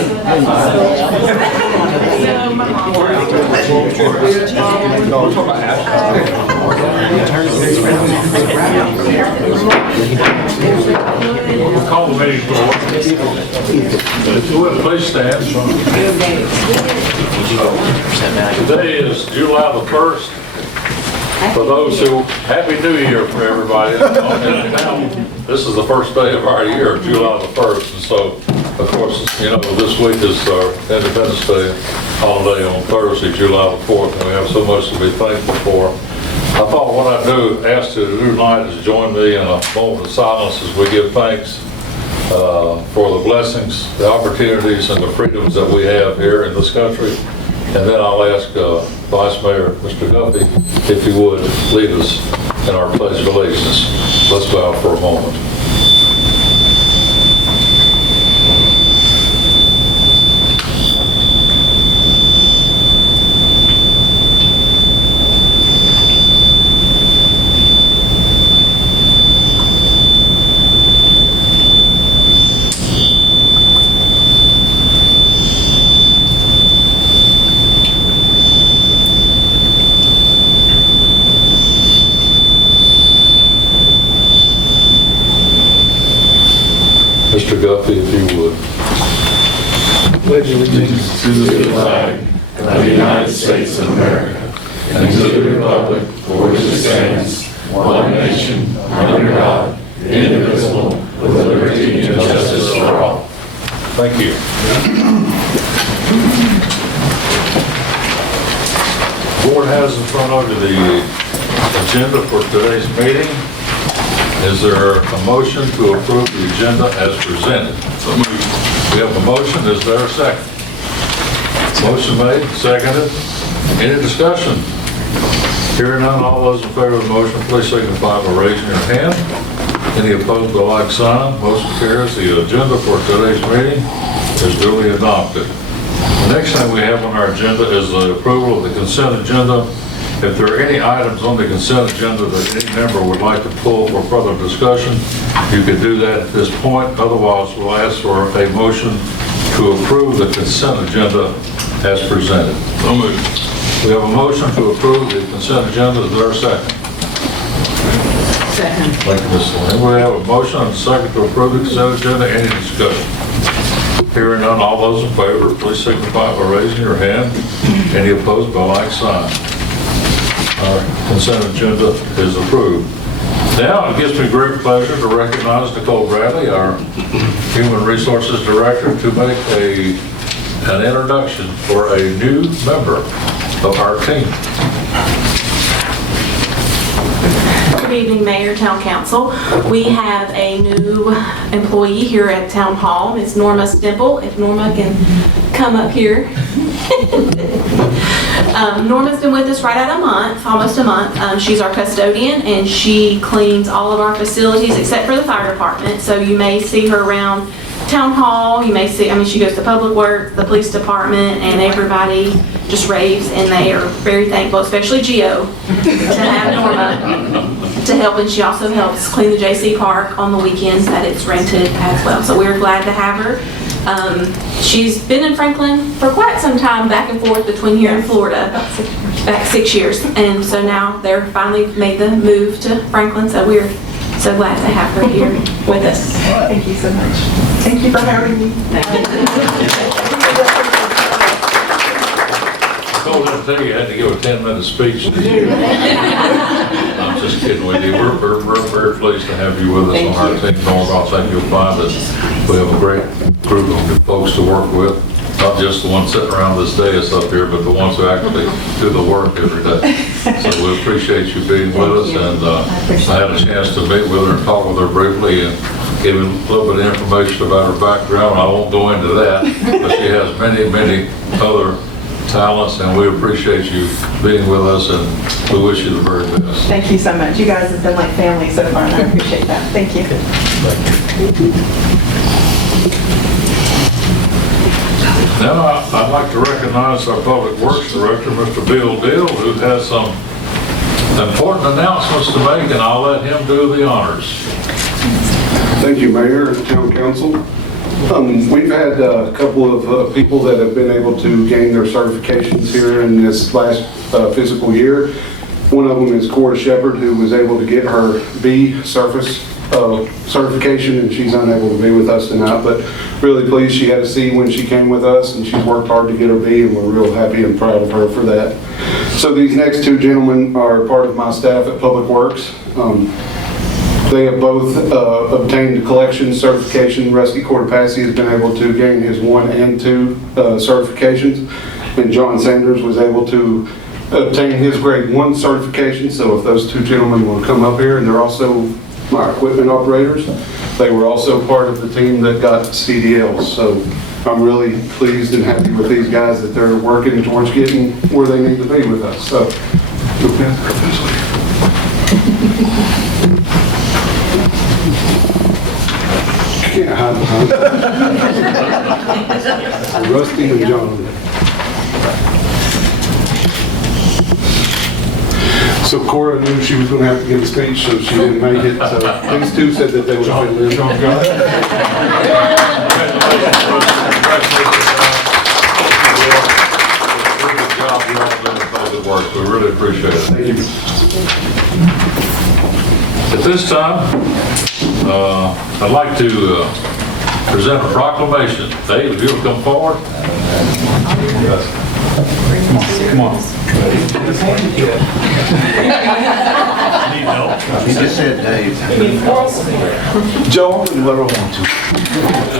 We'll call the meeting to order. Please stand. Today is July the 1st. For those who, Happy New Year for everybody. This is the first day of our year, July the 1st. And so, of course, you know, this week is our Independence Day holiday on Thursday, July the 4th, and we have so much to be thankful for. I thought what I'd ask you to do tonight is join me in a moment of silence as we give thanks for the blessings, the opportunities, and the freedoms that we have here in this country. And then I'll ask Vice Mayor, Mr. Guffey, if he would lead us in our Pledge of Allegiance. Let's bow for a moment. Mr. Guffey, if you would. Pledge allegiance to the flag of the United States of America and to the republic for which it stands, one nation, under God, indivisible, with liberty and justice for all. Thank you. The board has in front of you the agenda for today's meeting. Is there a motion to approve the agenda as presented? So moved. We have a motion. Is there a second? Motion made, seconded. Any discussion? Hearing none, all those in favor of the motion, please signify by raising your hand. Any opposed by like sign? Motion carries. The agenda for today's meeting is duly adopted. The next thing we have on our agenda is the approval of the consent agenda. If there are any items on the consent agenda that any member would like to pull for further discussion, you can do that at this point. Otherwise, we'll ask for a motion to approve the consent agenda as presented. So moved. We have a motion to approve the consent agenda. Is there a second? Second. Thank you, Ms. Lynn. We have a motion and a second to approve the consent agenda. Any discussion? Hearing none, all those in favor, please signify by raising your hand. Any opposed by like sign? Our consent agenda is approved. Now it gives me great pleasure to recognize Nicole Bradley, our Human Resources Director, to make an introduction for a new member of our team. Good evening, Mayor, Town Council. We have a new employee here at Town Hall. It's Norma Stimple. If Norma can come up here. Norma's been with us right at a month, almost a month. She's our custodian and she cleans all of our facilities except for the fire department. So you may see her around Town Hall. You may see, she goes to Public Works, the police department, and everybody just raves and they are very thankful, especially Gio, to have Norma to help. And she also helps clean the JC Park on the weekends that it's rented as well. So we're glad to have her. She's been in Franklin for quite some time, back and forth between here and Florida, back 6 years. And so now they're finally made the move to Franklin. So we're so glad to have her here with us. Thank you so much. Thank you for having me. I told them today you had to give a 10-minute speech. I'm just kidding with you. We're very pleased to have you with us on our team. Norma, I think you'll find that we have a great group of folks to work with. Not just the ones sitting around this dais up here, but the ones who actually do the work every day. So we appreciate you being with us. And I had a chance to meet with her and talk with her briefly and give a little bit of information about her background. I won't go into that, but she has many, many other talents, and we appreciate you being with us, and we wish you the very best. Thank you so much. You guys have been like family so far, and I appreciate that. Thank you. Now, I'd like to recognize our Public Works Director, Mr. Bill Deal, who has some important announcements to make, and I'll let him do the honors. Thank you, Mayor and Town Council. We've had a couple of people that have been able to gain their certifications here in this last fiscal year. One of them is Cora Shepard, who was able to get her B surface certification, and she's unable to be with us tonight, but really pleased she had a C when she came with us, and she's worked hard to get her B, and we're real happy and proud of her for that. So these next two gentlemen are part of my staff at Public Works. They have both obtained collection certification. Rusty Cortopassi has been able to gain his 1 and 2 certifications, and John Sanders was able to obtain his grade 1 certification. So if those two gentlemen will come up here, and they're also my equipment operators, they were also part of the team that got CDLs. So I'm really pleased and happy with these guys that they're working towards getting where they need to be with us. So, can't hide behind Rusty and John. So Cora knew she was going to have to give a speech, so she didn't make it. So these two said that they would fill in. We really appreciate it. Thank you. At this time, I'd like to present a proclamation. Dave, if you'll come forward. Come on. He just said Dave. Joe, whoever wants to.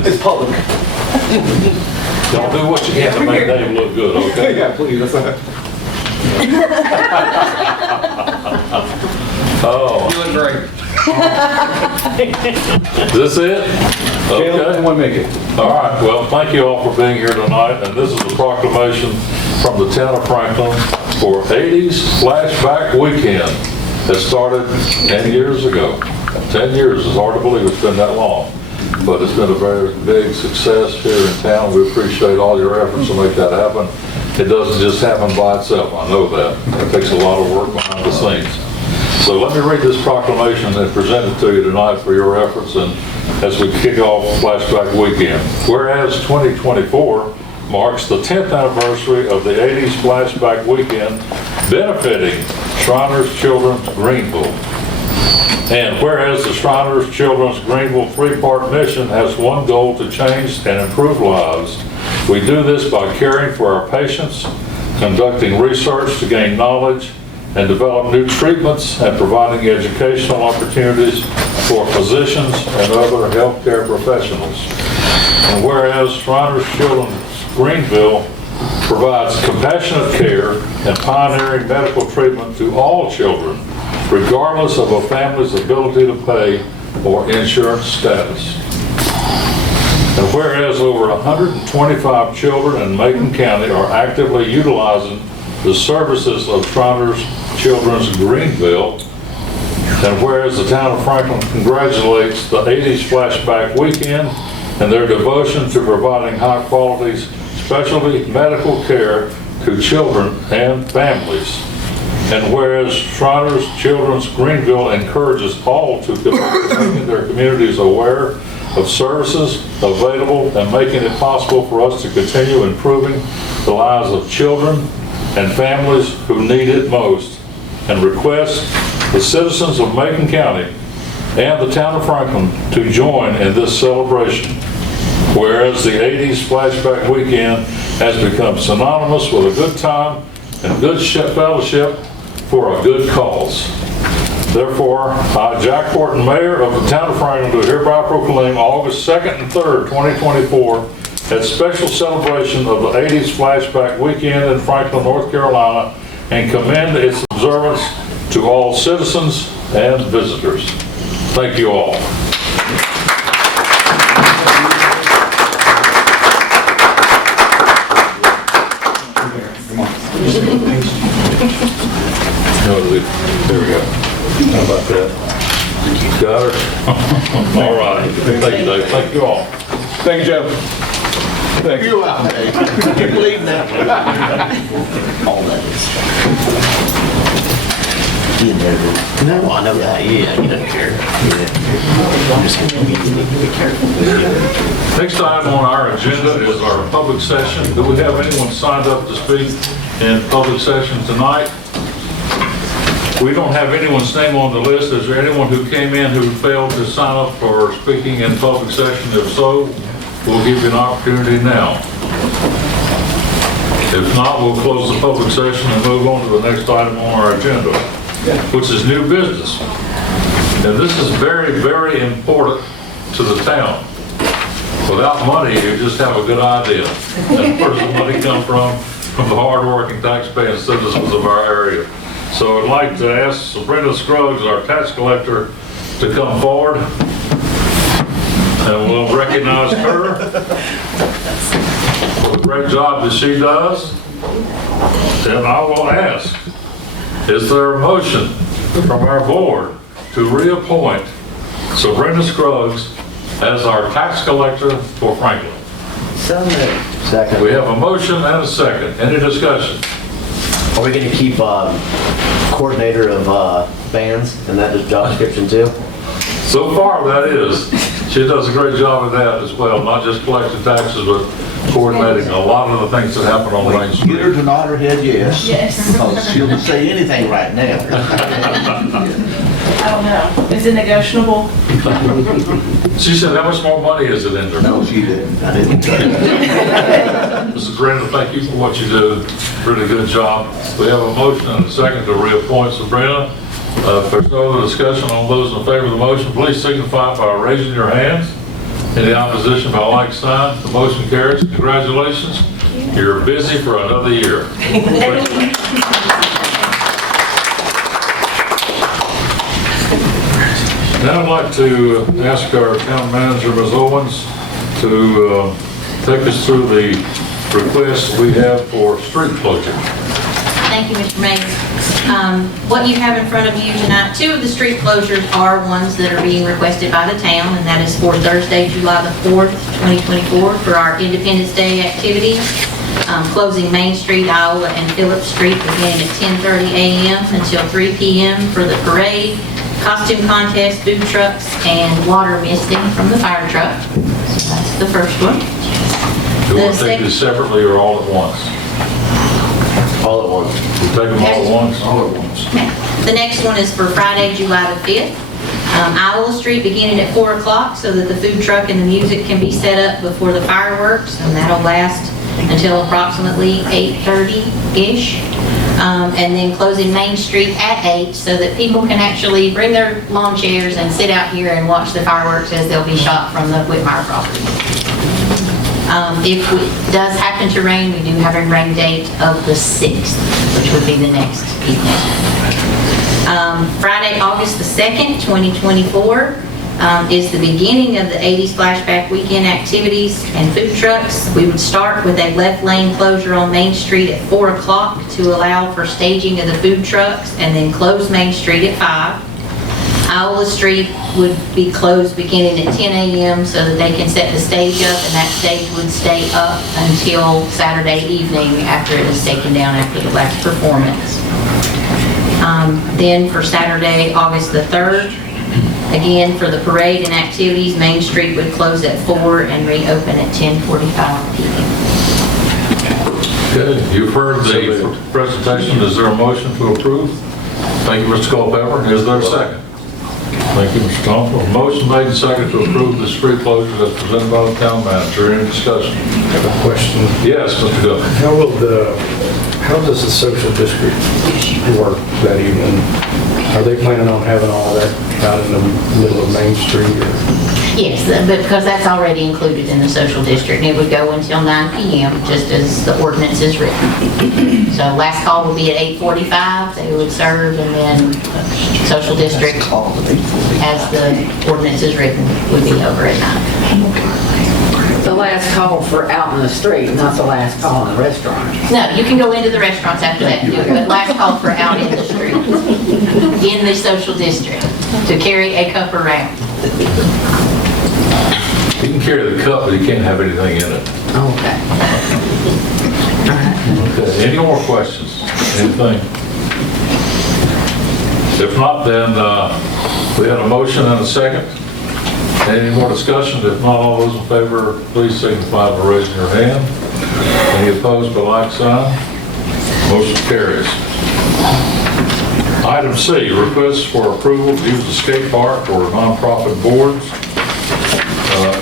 It's public. Y'all do what you can to make Dave look good, okay? Yeah, please. That's all right. Oh. You look great. Is this it? Okay. One make it. All right, well, thank you all for being here tonight, and this is a proclamation from the town of Franklin for 80s Flashback Weekend that started 10 years ago. 10 years is hard to believe it's been that long, but it's been a very big success here in town. We appreciate all your efforts to make that happen. It doesn't just happen by itself, I know that. It takes a lot of work behind the scenes. So let me read this proclamation and present it to you tonight for your efforts and as we kick off Flashback Weekend. Whereas 2024 marks the 10th anniversary of the 80s Flashback Weekend benefiting Shriners Children's Greenville. And whereas the Shriners Children's Greenville 3-part mission has one goal to change and improve lives, we do this by caring for our patients, conducting research to gain knowledge, and develop new treatments and providing educational opportunities for physicians and other healthcare professionals. And whereas Shriners Children's Greenville provides compassionate care and pioneering medical treatment to all children, regardless of a family's ability to pay or insurance status. And whereas over 125 children in Macon County are actively utilizing the services of Shriners Children's Greenville, and whereas the town of Franklin congratulates the 80s Flashback Weekend and their devotion to providing high quality specialty medical care to children and families. And whereas Shriners Children's Greenville encourages all to making their communities aware of services available and making it possible for us to continue improving the lives of children and families who need it most, and request the citizens of Macon County and the town of Franklin to join in this celebration. Whereas the 80s Flashback Weekend has become synonymous with a good time and good fellowship for a good cause. Therefore, I, Jack Horton, Mayor of the town of Franklin, do hereby proclaim August 2nd and 3rd, 2024 as special celebration of the 80s Flashback Weekend in Franklin, North Carolina, and commend its observance to all citizens and visitors. Thank you all. There we go. How about that? Got her? All right. Thank you, Dave. Thank you all. Thank you, Joe. Thank you. You're out, Dave. You're leaving that one. All that is. You know, no, I know that, yeah, you don't care. I'm just gonna be careful. Next item on our agenda is our public session. Do we have anyone signed up to speak in public session tonight? We don't have anyone's name on the list. Is there anyone who came in who failed to sign up for speaking in public session? If so, we'll give you an opportunity now. If not, we'll close the public session and move on to the next item on our agenda, which is new business. And this is very, very important to the town. Without money, you just have a good idea. And where's the money come from? From the hard-working taxpaying citizens of our area. So I'd like to ask Brenda Scruggs, our tax collector, to come forward. And we'll recognize her for the great job that she does. And I will ask, is there a motion from our board to reappoint Brenda Scruggs as our tax collector for Franklin? So moved. Second. We have a motion and a second. Any discussion? Are we gonna keep coordinator of bands and that is job description too? So far, that is. She does a great job of that as well, not just collecting taxes, but coordinating a lot of the things that happen on Main Street. Get her to nod her head yes. Yes. Because she'll say anything right now. I don't know. Is it negotiable? She said, how much more money is it in there? No, she didn't. I didn't. Mrs. Brenda, thank you for what you do. Really good job. We have a motion and a second to reappoint Sabrina. If there's no other discussion on those in favor of the motion, please signify by raising your hands. Any opposition by like sign. The motion carries. Congratulations. You're busy for another year. Now I'd like to ask our town manager, Ms. Owens, to take us through the request we have for street closure. Thank you, Mr. Mays. What you have in front of you tonight, two of the street closures are ones that are being requested by the town, and that is for Thursday, July the 4th, 2024, for our Independence Day activities. Closing Main Street, Iowa, and Phillips Street beginning at 10:30 a.m. until 3 p.m. for the parade, costume contest, food trucks, and water misting from the fire truck. So that's the first one. Do you want to take these separately or all at once? All at once. We take them all at once? All at once. The next one is for Friday, July the 5th. Iowa Street beginning at 4 o'clock so that the food truck and the music can be set up before the fireworks, and that'll last until approximately 8:30-ish. And then closing Main Street at 8 so that people can actually bring their lawn chairs and sit out here and watch the fireworks as they'll be shot from the Whitmire property. If it does happen to rain, we do have a rain date of the 6th, which would be the next evening. Friday, August the 2nd, 2024, is the beginning of the 80s Flashback Weekend activities and food trucks. We would start with a left lane closure on Main Street at 4 o'clock to allow for staging of the food trucks, and then close Main Street at 5. Iowa Street would be closed beginning at 10 a.m. so that they can set the stage up, and that stage would stay up until Saturday evening after it is taken down after the last performance. Then for Saturday, August the 3rd, again for the parade and activities, Main Street would close at 4 and reopen at 10:45 p.m. Okay, you've heard the presentation. Is there a motion to approve? Thank you, Mr. Culpepper. Is there a second? Thank you, Mr. Thompson. Motion made and second to approve the street closures as presented by the town manager. Any discussion? I have a question. Yes, Mr. Goodman. How does the social district work that evening? Are they planning on having all that out in the middle of Main Street? Yes, but because that's already included in the social district, and it would go until 9 p.m., just as the ordinance is written. So last call will be at 8:45, they would serve, and then social district, as the ordinance is written, would be over at 9. The last call for out in the street, not the last call in the restaurant. No, you can go into the restaurants after that and do it, but last call for out in the street, in the social district, to carry a cup around. You can carry the cup, but you can't have anything in it. Okay. Okay. Any more questions? Anything? If not, then we had a motion and a second. Any more discussion? If not, all those in favor, please signify by raising your hand. Any opposed by like sign? Motion carries. Item C, request for approval to use the skate park for nonprofit boards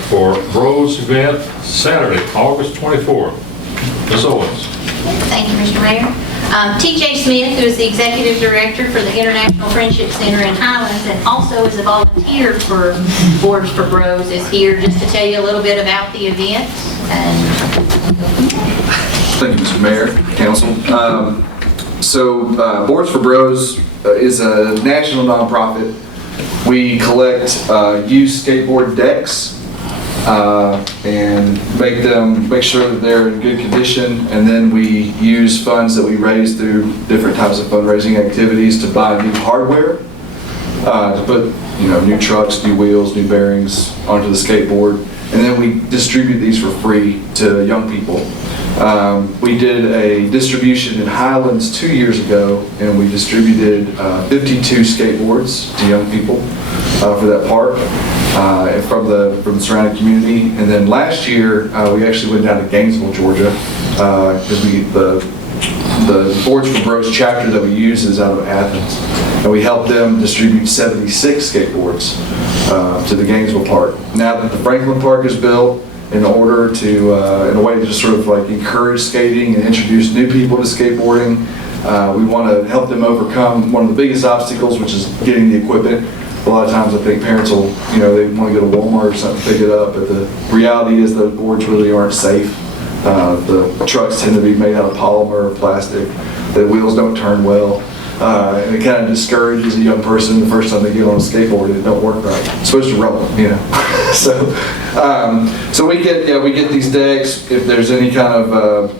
for Bros event Saturday, August 24th. Ms. Owens. Thank you, Mr. Mayor. TJ Smith, who is the Executive Director for the International Friendship Center in Highlands and also is a volunteer for Boards for Bros, is here just to tell you a little bit about the event. Thank you, Mr. Mayor, Council. Boards for Bros is a national nonprofit. We collect used skateboard decks and make sure that they're in good condition, and then we use funds that we raise through different types of fundraising activities to buy new hardware, to put new trucks, new wheels, new bearings onto the skateboard, and then we distribute these for free to young people. We did a distribution in Highlands 2 years ago, and we distributed 52 skateboards to young people for that park from the surrounding community. And then last year, we actually went down to Gainesville, Georgia, because the Boards for Bros chapter that we use is out of Athens, and we helped them distribute 76 skateboards to the Gainesville Park. Now that the Franklin Park is built, in order to, in a way to just sort of like encourage skating and introduce new people to skateboarding, we want to help them overcome one of the biggest obstacles, which is getting the equipment. A lot of times I think parents will, they want to go to Walmart or something to pick it up, but the reality is the boards really aren't safe. The trucks tend to be made out of polymer or plastic. The wheels don't turn well. And it kind of discourages a young person the first time they get on a skateboard and it don't work right. It's supposed to roll, So we get these decks. If there's any kind of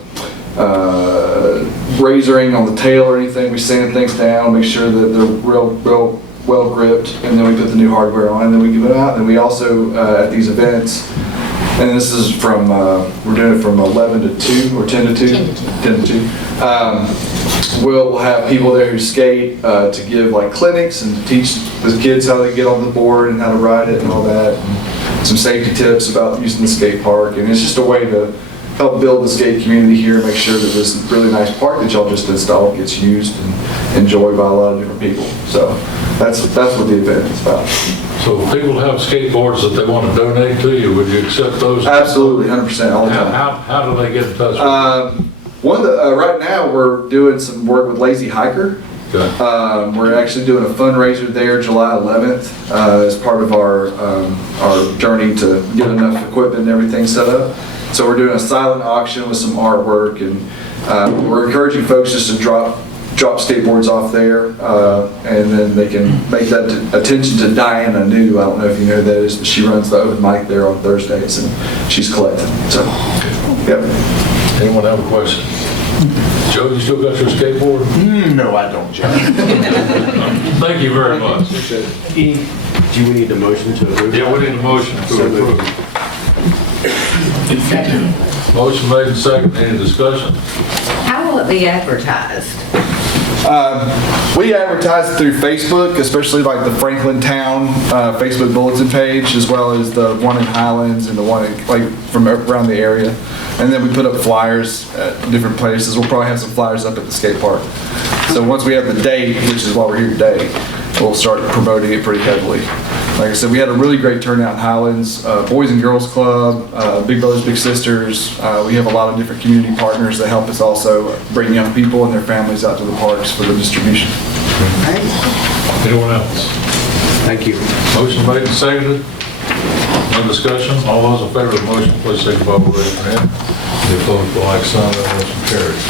razoring on the tail or anything, we sand things down, make sure that they're real well gripped, and then we put the new hardware on, and then we give it out. And we also at these events, and this is from we're doing it from 11 to 2 or 10 to 2, 10 to 2. We'll have people there who skate to give like clinics and teach the kids how to get on the board and how to ride it and all that. And some safety tips about using the skate park, and it's just a way to help build the skate community here, make sure that this really nice park that y'all just installed gets used and enjoyed by a lot of different people. So that's what the event is about. So if people have skateboards that they want to donate to you, would you accept those? Absolutely, 100% all the time. How do they get in touch with you? Right now we're doing some work with Lazy Hiker. Okay. We're actually doing a fundraiser there July 11th as part of our journey to get enough equipment and everything set up. So we're doing a silent auction with some artwork, and we're encouraging folks just to drop skateboards off there, and then they can make that attention to Diana New. I don't know if you know who that is, but she runs the open mic there on Thursdays, and she's collecting. So, yep. Anyone have a question? Joe, you still got your skateboard? No, I don't, Joe. Thank you very much. Do we need a motion to approve? Yeah, we need a motion to approve. Motion made and second. Any discussion? How will it be advertised? We advertise through Facebook, especially like the Franklin Town Facebook bulletin page, as well as the one in Highlands and the one from around the area. And then we put up flyers at different places. We'll probably have some flyers up at the skate park. So once we have the date, which is why we're here today, we'll start promoting it pretty heavily. Like I said, we had a really great turnout in Highlands, Boys and Girls Club, Big Brothers Big Sisters. We have a lot of different community partners that help us also bring young people and their families out to the parks for the distribution. Anyone else? Thank you. Motion made and seconded. No discussion. All those in favor of the motion, please signify by raising your hand. Any opposed, by like sign. That motion carries.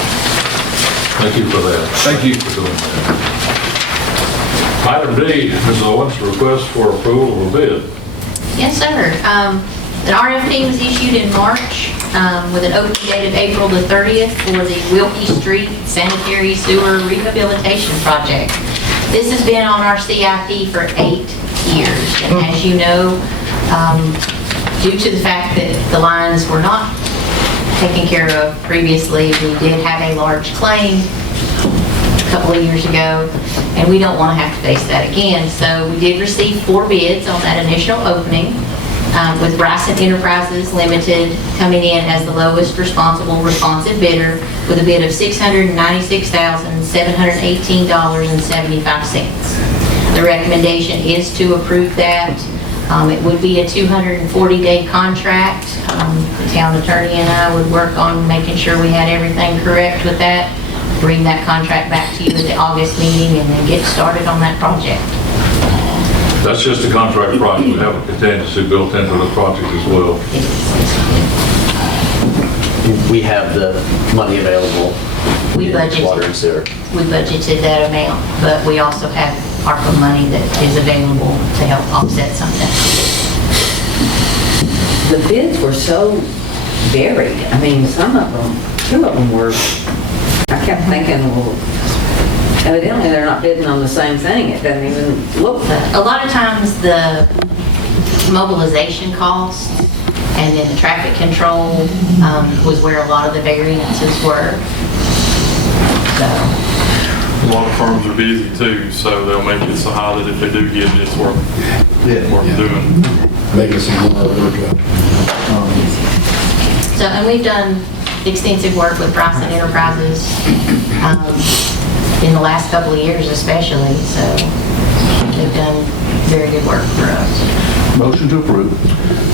Thank you for that. Thank you for doing that. Item D, Ms. Owens, request for approval of a bid. Yes, sir. An RFP was issued in March with an opening date of April the 30th for the Wilkie Street Sanitary Sewer Rehabilitation Project. This has been on our CIP for 8 years. And as you know, due to the fact that the lines were not taken care of previously, we did have a large claim. a couple of years ago, and we don't want to have to face that again. So we did receive 4 bids on that initial opening, with Bryson Enterprises Limited coming in as the lowest responsive bidder with a bid of $696,718.75. The recommendation is to approve that. It would be a 240-day contract. The town attorney and I would work on making sure we had everything correct with that, bring that contract back to you at the August meeting, and then get started on that project. That's just a contract price. We have a contingency built into the project as well. We have the money available. We in water and sewer. We budgeted that amount, but we also have ARPA money that is available to help offset some of that. The bids were so varied. I mean, some of them, 2 of them were, I kept thinking, well, evidently they're not bidding on the same thing. It doesn't even look that. A lot of times the mobilization costs and then the traffic control was where a lot of the variances were. So, A lot of firms are busy too, so they'll make it so high that if they do get it, it's worth doing. Making some more work. So, and we've done extensive work with Bryson Enterprises in the last couple of years especially, so they've done very good work for us. Motion to approve.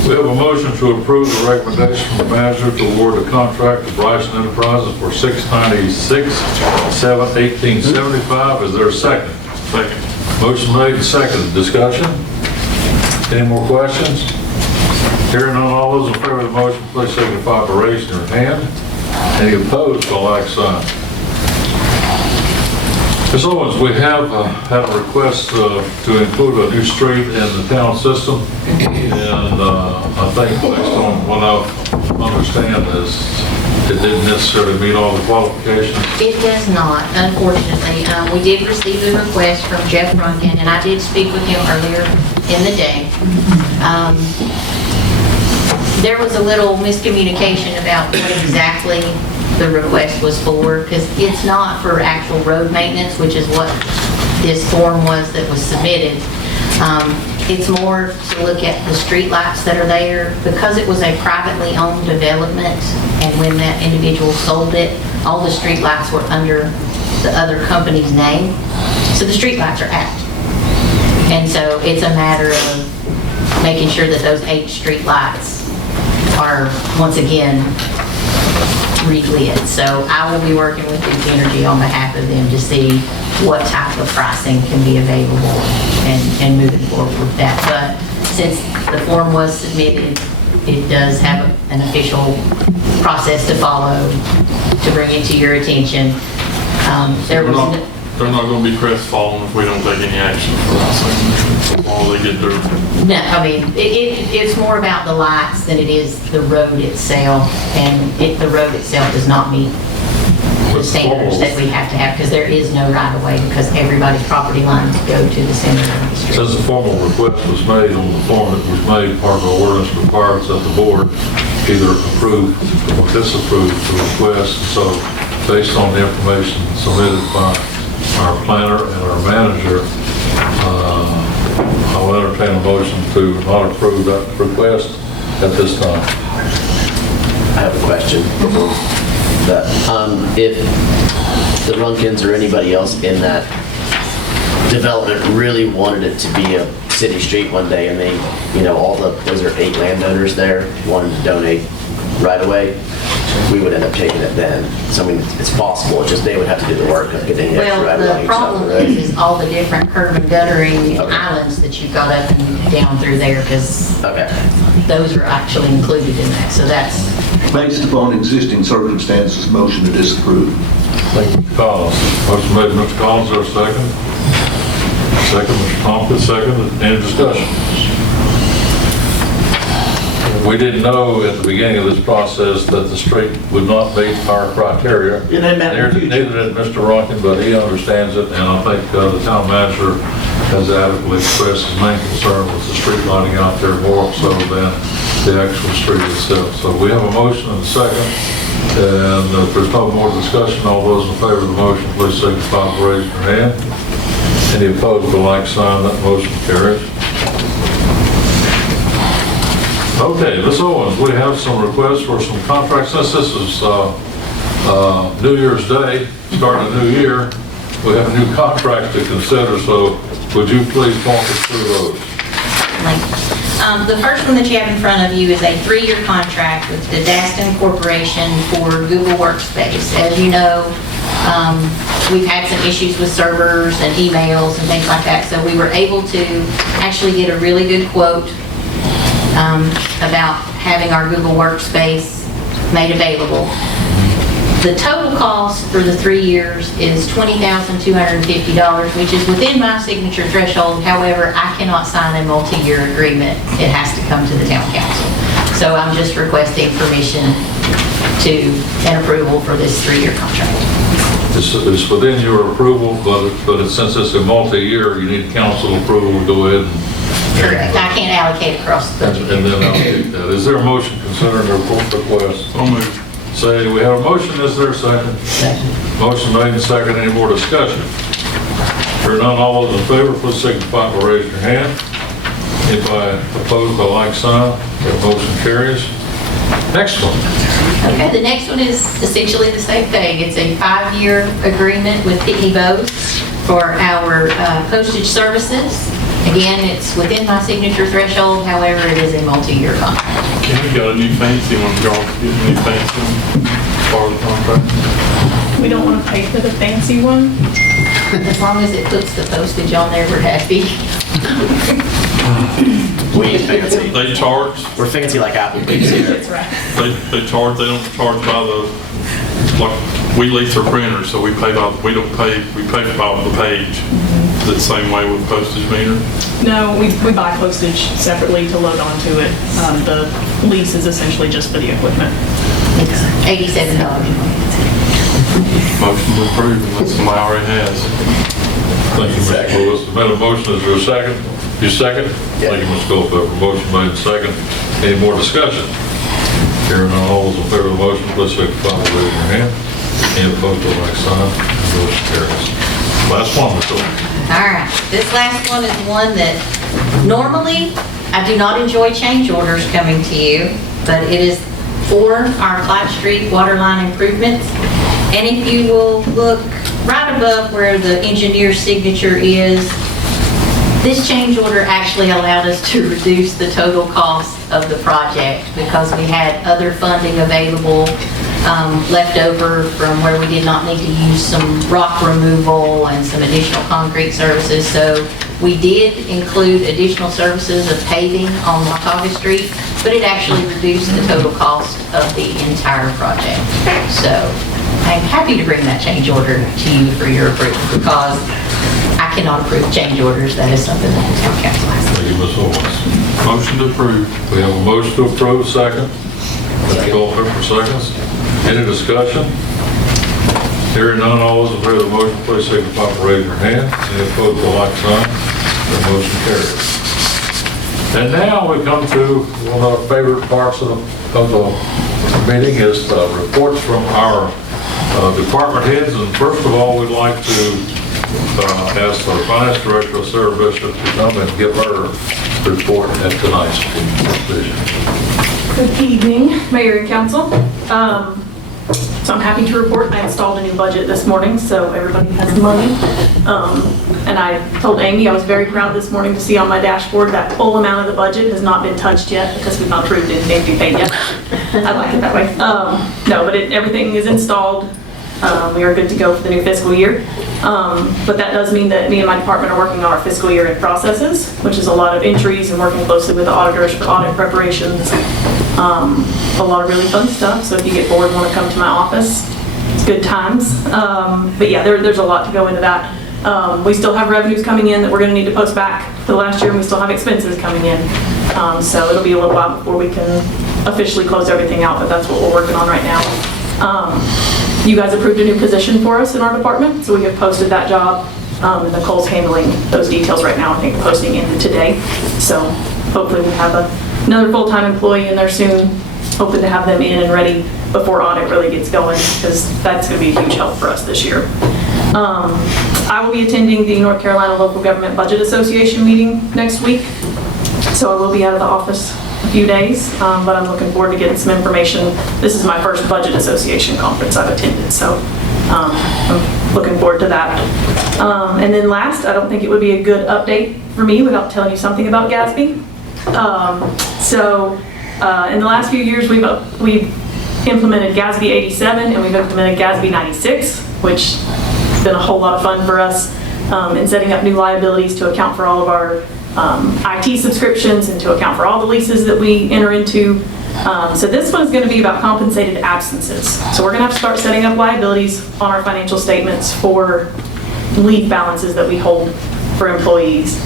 We have a motion to approve the recommendation from the manager to award the contract to Bryson Enterprises for $696,718.75. Is there a second? Second. Motion made and seconded. Discussion? Any more questions? Hearing none, all those in favor of the motion, please signify by raising your hand. Any opposed, by like sign. Ms. Owens, we have had a request to include a new street in the town system, and I think based on what I understand is it didn't necessarily meet all the qualifications. It does not, unfortunately. We did receive a request from Jeff Runkin, and I did speak with him earlier in the day. There was a little miscommunication about what exactly the request was for, because it's not for actual road maintenance, which is what this form was that was submitted. It's more to look at the street lights that are there. Because it was a privately owned development, and when that individual sold it, all the street lights were under the other company's name. So the street lights are out. And so it's a matter of making sure that those 8 street lights are once again relit. So I will be working with Duke Energy on behalf of them to see what type of pricing can be available and moving forward with that. But since the form was submitted, it does have an official process to follow to bring it to your attention. They're not going to be crestfallen if we don't take any action for us while they get their... No, I mean, it's more about the lights than it is the road itself, and the road itself does not meet the standards that we have to have, because there is no right-of-way, because everybody's property lines go to the center of the street. Since the formal request was made on the form that was made, part of our ordinance requires that the board either approve or disapprove the request. So based on the information submitted by our planner and our manager, I will entertain a motion to not approve that request at this time. I have a question. If the Runkins or anybody else in that development really wanted it to be a city street one day, and they, those are 8 landowners there, wanted to donate right away, we would end up taking it then. So I mean, it's possible. It's just they would have to do the work of getting the extra right away. Well, the problem is all the different curb and guttering islands that you've got up and down through there, because those are actually included in that. So that's... Based upon existing circumstances, motion to disapprove. Thank you, Mr. Collins. Motion made, Mr. Collins, there a second? Second, Mr. Tompkins, second. Any discussion? We didn't know at the beginning of this process that the street would not meet our criteria. Neither did Mr. Runkin, but he understands it, and I think the town manager has adequately expressed his main concern with the street lighting out there more so than the actual street itself. So we have a motion and a second. And if there's no more discussion, all those in favor of the motion, please signify by raising your hand. Any opposed, by like sign. That motion carries. Okay, Ms. Owens, we have some requests for some contracts. Since this is New Year's Day, starting a new year, we have a new contract to consider, so would you please walk us through those? The first one that you have in front of you is a 3-year contract with the Daston Corporation for Google Workspace. As you know, we've had some issues with servers and emails and things like that, so we were able to actually get a really good quote about having our Google Workspace made available. The total cost for the 3 years is $20,250, which is within my signature threshold. However, I cannot sign a multi-year agreement. It has to come to the town council. So I'm just requesting permission and approval for this 3-year contract. It's within your approval, but since it's a multi-year, you need council approval to go ahead and... Correct. I can't allocate across the budget. And then allocate that. Is there a motion concerning the request? So moved. Say, we have a motion, is there a second? Second. Motion made and second, any more discussion? Hearing none, all those in favor, please signify by raising your hand. Anybody opposed by like sign? That motion carries. Next one. Okay, the next one is essentially the same thing. It's a 5-year agreement with Pitney Bowes for our postage services. Again, it's within my signature threshold, however, it is a multi-year contract. Can we got a new fancy one, y'all get a new fancy one as part of the contract? We don't want to pay for the fancy one. As long as it puts the postage on there, we're happy. We ain't fancy. They charge, We're fancy like Applebee's here. That's right. they don't charge by the, like, we lease our printers, so we pay by the page. Is it the same way with postage meter? No, we buy postage separately to load onto it. The lease is essentially just for the equipment. It's $87. Motion to approve, unless somebody already has. Thank you, Mr. Lewis. Made a motion, is there a second? You second? Yeah. Thank you, Mr. Goldberg. Motion made and second. Any more discussion? Hearing none, all those in favor of the motion, please signify by raising your hand. Any opposed, by like sign. Motion carries. Last one, Mr. Lewis. All right, this last one is one that normally I do not enjoy change orders coming to you, but it is for our Clyde Street water line improvements. And if you will look right above where the engineer's signature is, this change order actually allowed us to reduce the total cost of the project because we had other funding available left over from where we did not need to use some rock removal and some additional concrete services. So we did include additional services of paving on Watauga Street, but it actually reduced the total cost of the entire project. So I'm happy to bring that change order to you for your approval because I cannot approve change orders. That is something that the town council has. Thank you, Ms. Owens. Motion to approve. We have a motion to approve, second. Mr. Goldberg for seconds. Any discussion? Hearing none, all those in favor of the motion, please signify by raising your hand. Any opposed, by like sign. The motion carries. And now we come to one of our favorite parts of the meeting is the reports from our department heads. And first of all, we'd like to ask the finance director, Sarah Bishop, to come and give her report at tonight's decision. Good evening, Mayor and Council. So I'm happy to report I installed a new budget this morning, so everybody has money. And I told Amy I was very proud this morning to see on my dashboard that full amount of the budget has not been touched yet because we've not approved it and they've been paid yet. I like it that way. No, but everything is installed. We are good to go for the new fiscal year. But that does mean that me and my department are working on our fiscal year end processes, which is a lot of entries and working closely with the auditors for audit preparations. A lot of really fun stuff. So if you get bored and want to come to my office, it's good times. But yeah, there's a lot to go into that. We still have revenues coming in that we're going to need to post back for the last year, and we still have expenses coming in. So it'll be a little while before we can officially close everything out, but that's what we're working on right now. You guys approved a new position for us in our department, so we have posted that job. And Nicole's handling those details right now. I think the posting ended today. So hopefully we have another full-time employee in there soon hoping to have them in and ready before audit really gets going, because that's going to be a huge help for us this year. I will be attending the North Carolina Local Government Budget Association meeting next week, so I will be out of the office a few days, but I'm looking forward to getting some information. This is my first Budget Association conference I've attended, so I'm looking forward to that. And then last, I don't think it would be a good update for me without telling you something about GASB. In the last few years, we've implemented GASB 87 and we've implemented GASB 96, which has been a whole lot of fun for us in setting up new liabilities to account for all of our IT subscriptions and to account for all the leases that we enter into. So this one is going to be about compensated absences. So we're going to have to start setting up liabilities on our financial statements for leave balances that we hold for employees.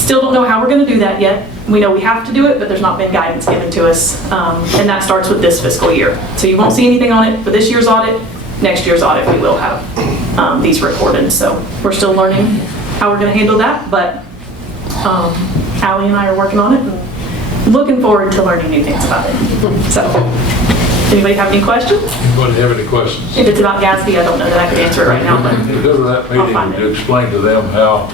Still don't know how we're going to do that yet. We know we have to do it, but there's not been guidance given to us. And that starts with this fiscal year. So you won't see anything on it for this year's audit. Next year's audit, we will have these recorded. So we're still learning how we're going to handle that, but Allie and I are working on it and looking forward to learning new things about it. So, anybody have any questions? Anybody have any questions? If it's about GASB, I don't know that I could answer it right now, but To go to that meeting, would you explain to them how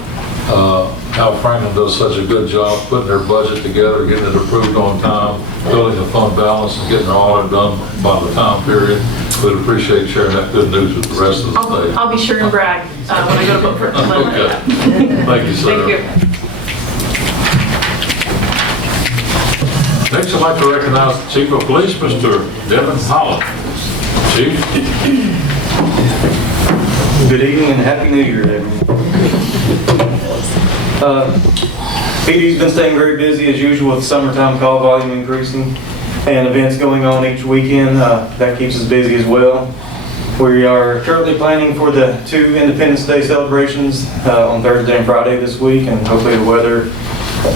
Franklin does such a good job putting their budget together, getting it approved on time, building a fund balance, and getting their audit done by the time period? We'd appreciate sharing that good news with the rest of the state. I'll be sure and brag when I go to vote for it. Okay. Thank you, Sarah. Thank you. Next, I'd like to recognize the Chief of Police, Mr. Devin Holland. Chief? Good evening and Happy New Year, everyone. PD's been staying very busy as usual with summertime call volume increasing and events going on each weekend. That keeps us busy as well. We are currently planning for the 2 Independence Day celebrations on Thursday and Friday this week, and hopefully the weather,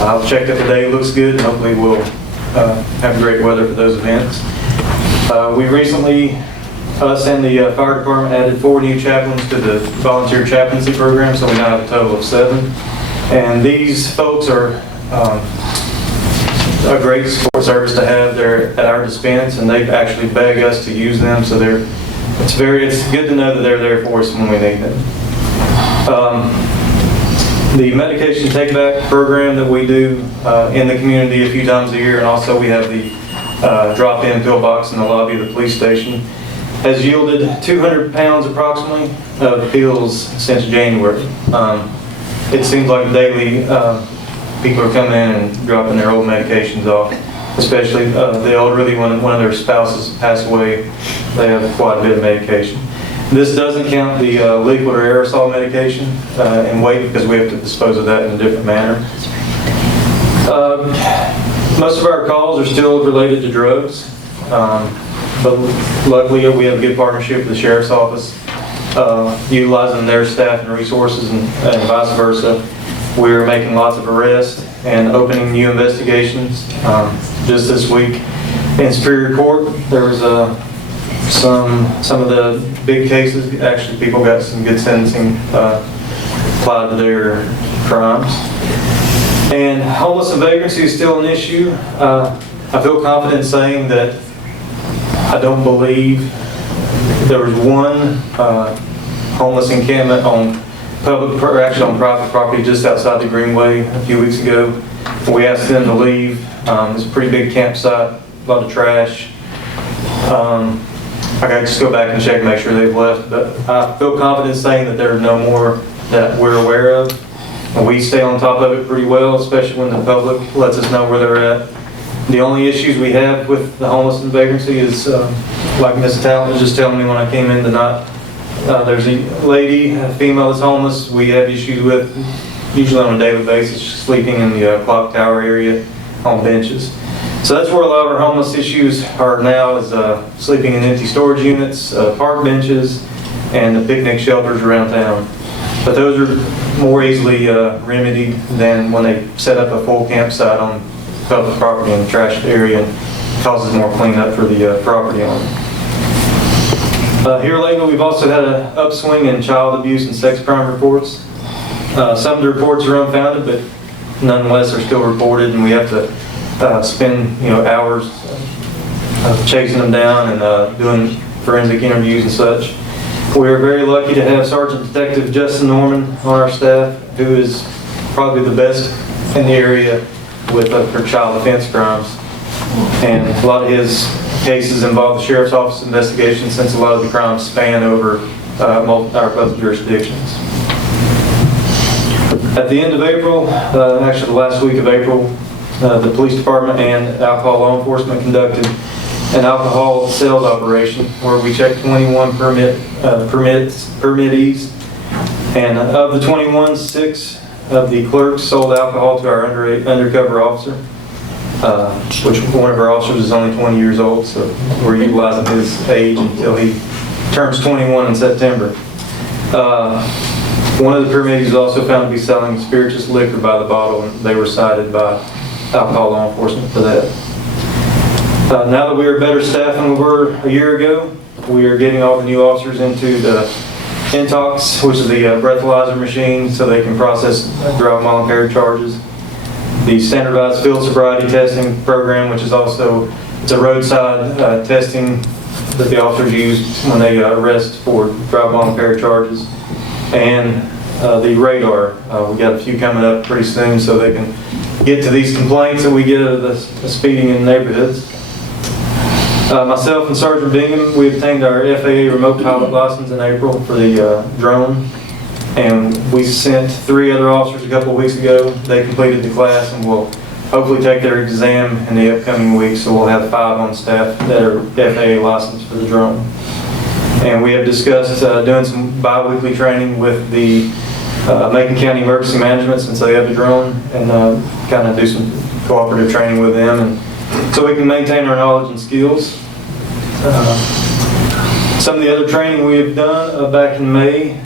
I've checked it today, looks good, and hopefully we'll have great weather for those events. We recently, us and the fire department, added 4 new chaplains to the volunteer chaplaincy program, so we now have a total of 7. And these folks are a great support service to have. They're at our dispense, and they actually beg us to use them, so it's good to know that they're there for us when we need them. The medication take-back program that we do in the community a few times a year, and also we have the drop-in pill box in the lobby of the police station, has yielded 200 pounds approximately of pills since January. It seems like daily people are coming in and dropping their old medications off, especially the elderly. When one of their spouses pass away, they have quite a bit of medication. This doesn't count the liquid or aerosol medication in weight, because we have to dispose of that in a different manner. Most of our calls are still related to drugs, but luckily we have a good partnership with the Sheriff's Office, utilizing their staff and resources and vice versa. We're making lots of arrests and opening new investigations. Just this week in Superior Court, there was some of the big cases. Actually, people got some good sentencing applied to their crimes. And homeless and vagrancy is still an issue. I feel confident saying that I don't believe there was one homeless encampment on private property just outside the Greenway a few weeks ago. We asked them to leave. It's a pretty big campsite, a lot of trash. I gotta just go back and check and make sure they've left, but I feel confident saying that there are no more that we're aware of. And we stay on top of it pretty well, especially when the public lets us know where they're at. The only issues we have with the homeless and vagrancy is, like Ms. Talent was just telling me when I came in tonight, there's a lady, a female that's homeless, we have issues with, usually on a daily basis, sleeping in the clock tower area on benches. So that's where a lot of our homeless issues are now, is sleeping in empty storage units, park benches, and the picnic shelters around town. But those are more easily remedied than when they set up a full campsite on public property in the trashed area, and causes more cleanup for the property owner. Here lately, we've also had an upswing in child abuse and sex crime reports. Some of the reports are unfounded, but nonetheless are still reported, and we have to spend hours chasing them down and doing forensic interviews and such. We are very lucky to have Sergeant Detective Justin Norman on our staff, who is probably the best in the area with for child offense crimes. And a lot of his cases involve the Sheriff's Office investigation, since a lot of the crimes span over both jurisdictions. At the end of April, actually the last week of April, the police department and alcohol law enforcement conducted an alcohol sales operation where we checked 21 permittees, and of the 21, 6 of the clerks sold alcohol to our undercover officer, which one of our officers is only 20 years old, so we're utilizing his age until he turns 21 in September. One of the permittees was also found to be selling spirituous liquor by the bottle, and they were cited by alcohol law enforcement for that. Now that we are better staffed than we were a year ago, we are getting all the new officers into the Intox, which is the breathalyzer machine, so they can process driving while impaired charges. The standardized field sobriety testing program, which is also, it's a roadside testing that the officers use when they arrest for driving while impaired charges. And the radar, we got a few coming up pretty soon, so they can get to these complaints that we get of the speeding in neighborhoods. Myself and Sergeant Bingham, we obtained our FAA remote pilot license in April for the drone, and we sent 3 other officers a couple of weeks ago. They completed the class and will hopefully take their exam in the upcoming weeks, so we'll have 5 on staff that are FAA licensed for the drone. And we have discussed doing some bi-weekly training with the Macon County Emergency Management, since they have the drone, and kind of do some cooperative training with them, and so we can maintain our knowledge and skills. Some of the other training we have done back in May,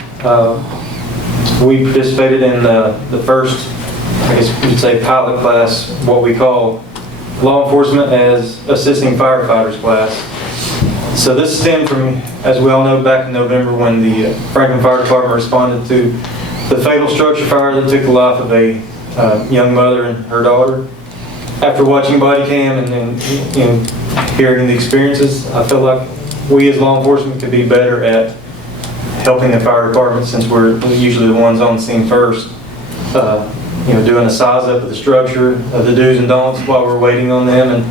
we participated in the first, I guess you could say, pilot class, what we call law enforcement as assisting firefighters class. So this stemmed from, as we all know, back in November when the Franklin Fire Department responded to the fatal structure fire that took the life of a young mother and her daughter. After watching body cam and hearing the experiences, I felt like we as law enforcement could be better at helping the fire department, since we're usually the ones on the scene first. Doing a size up of the structure, the do's and don'ts while we're waiting on them, and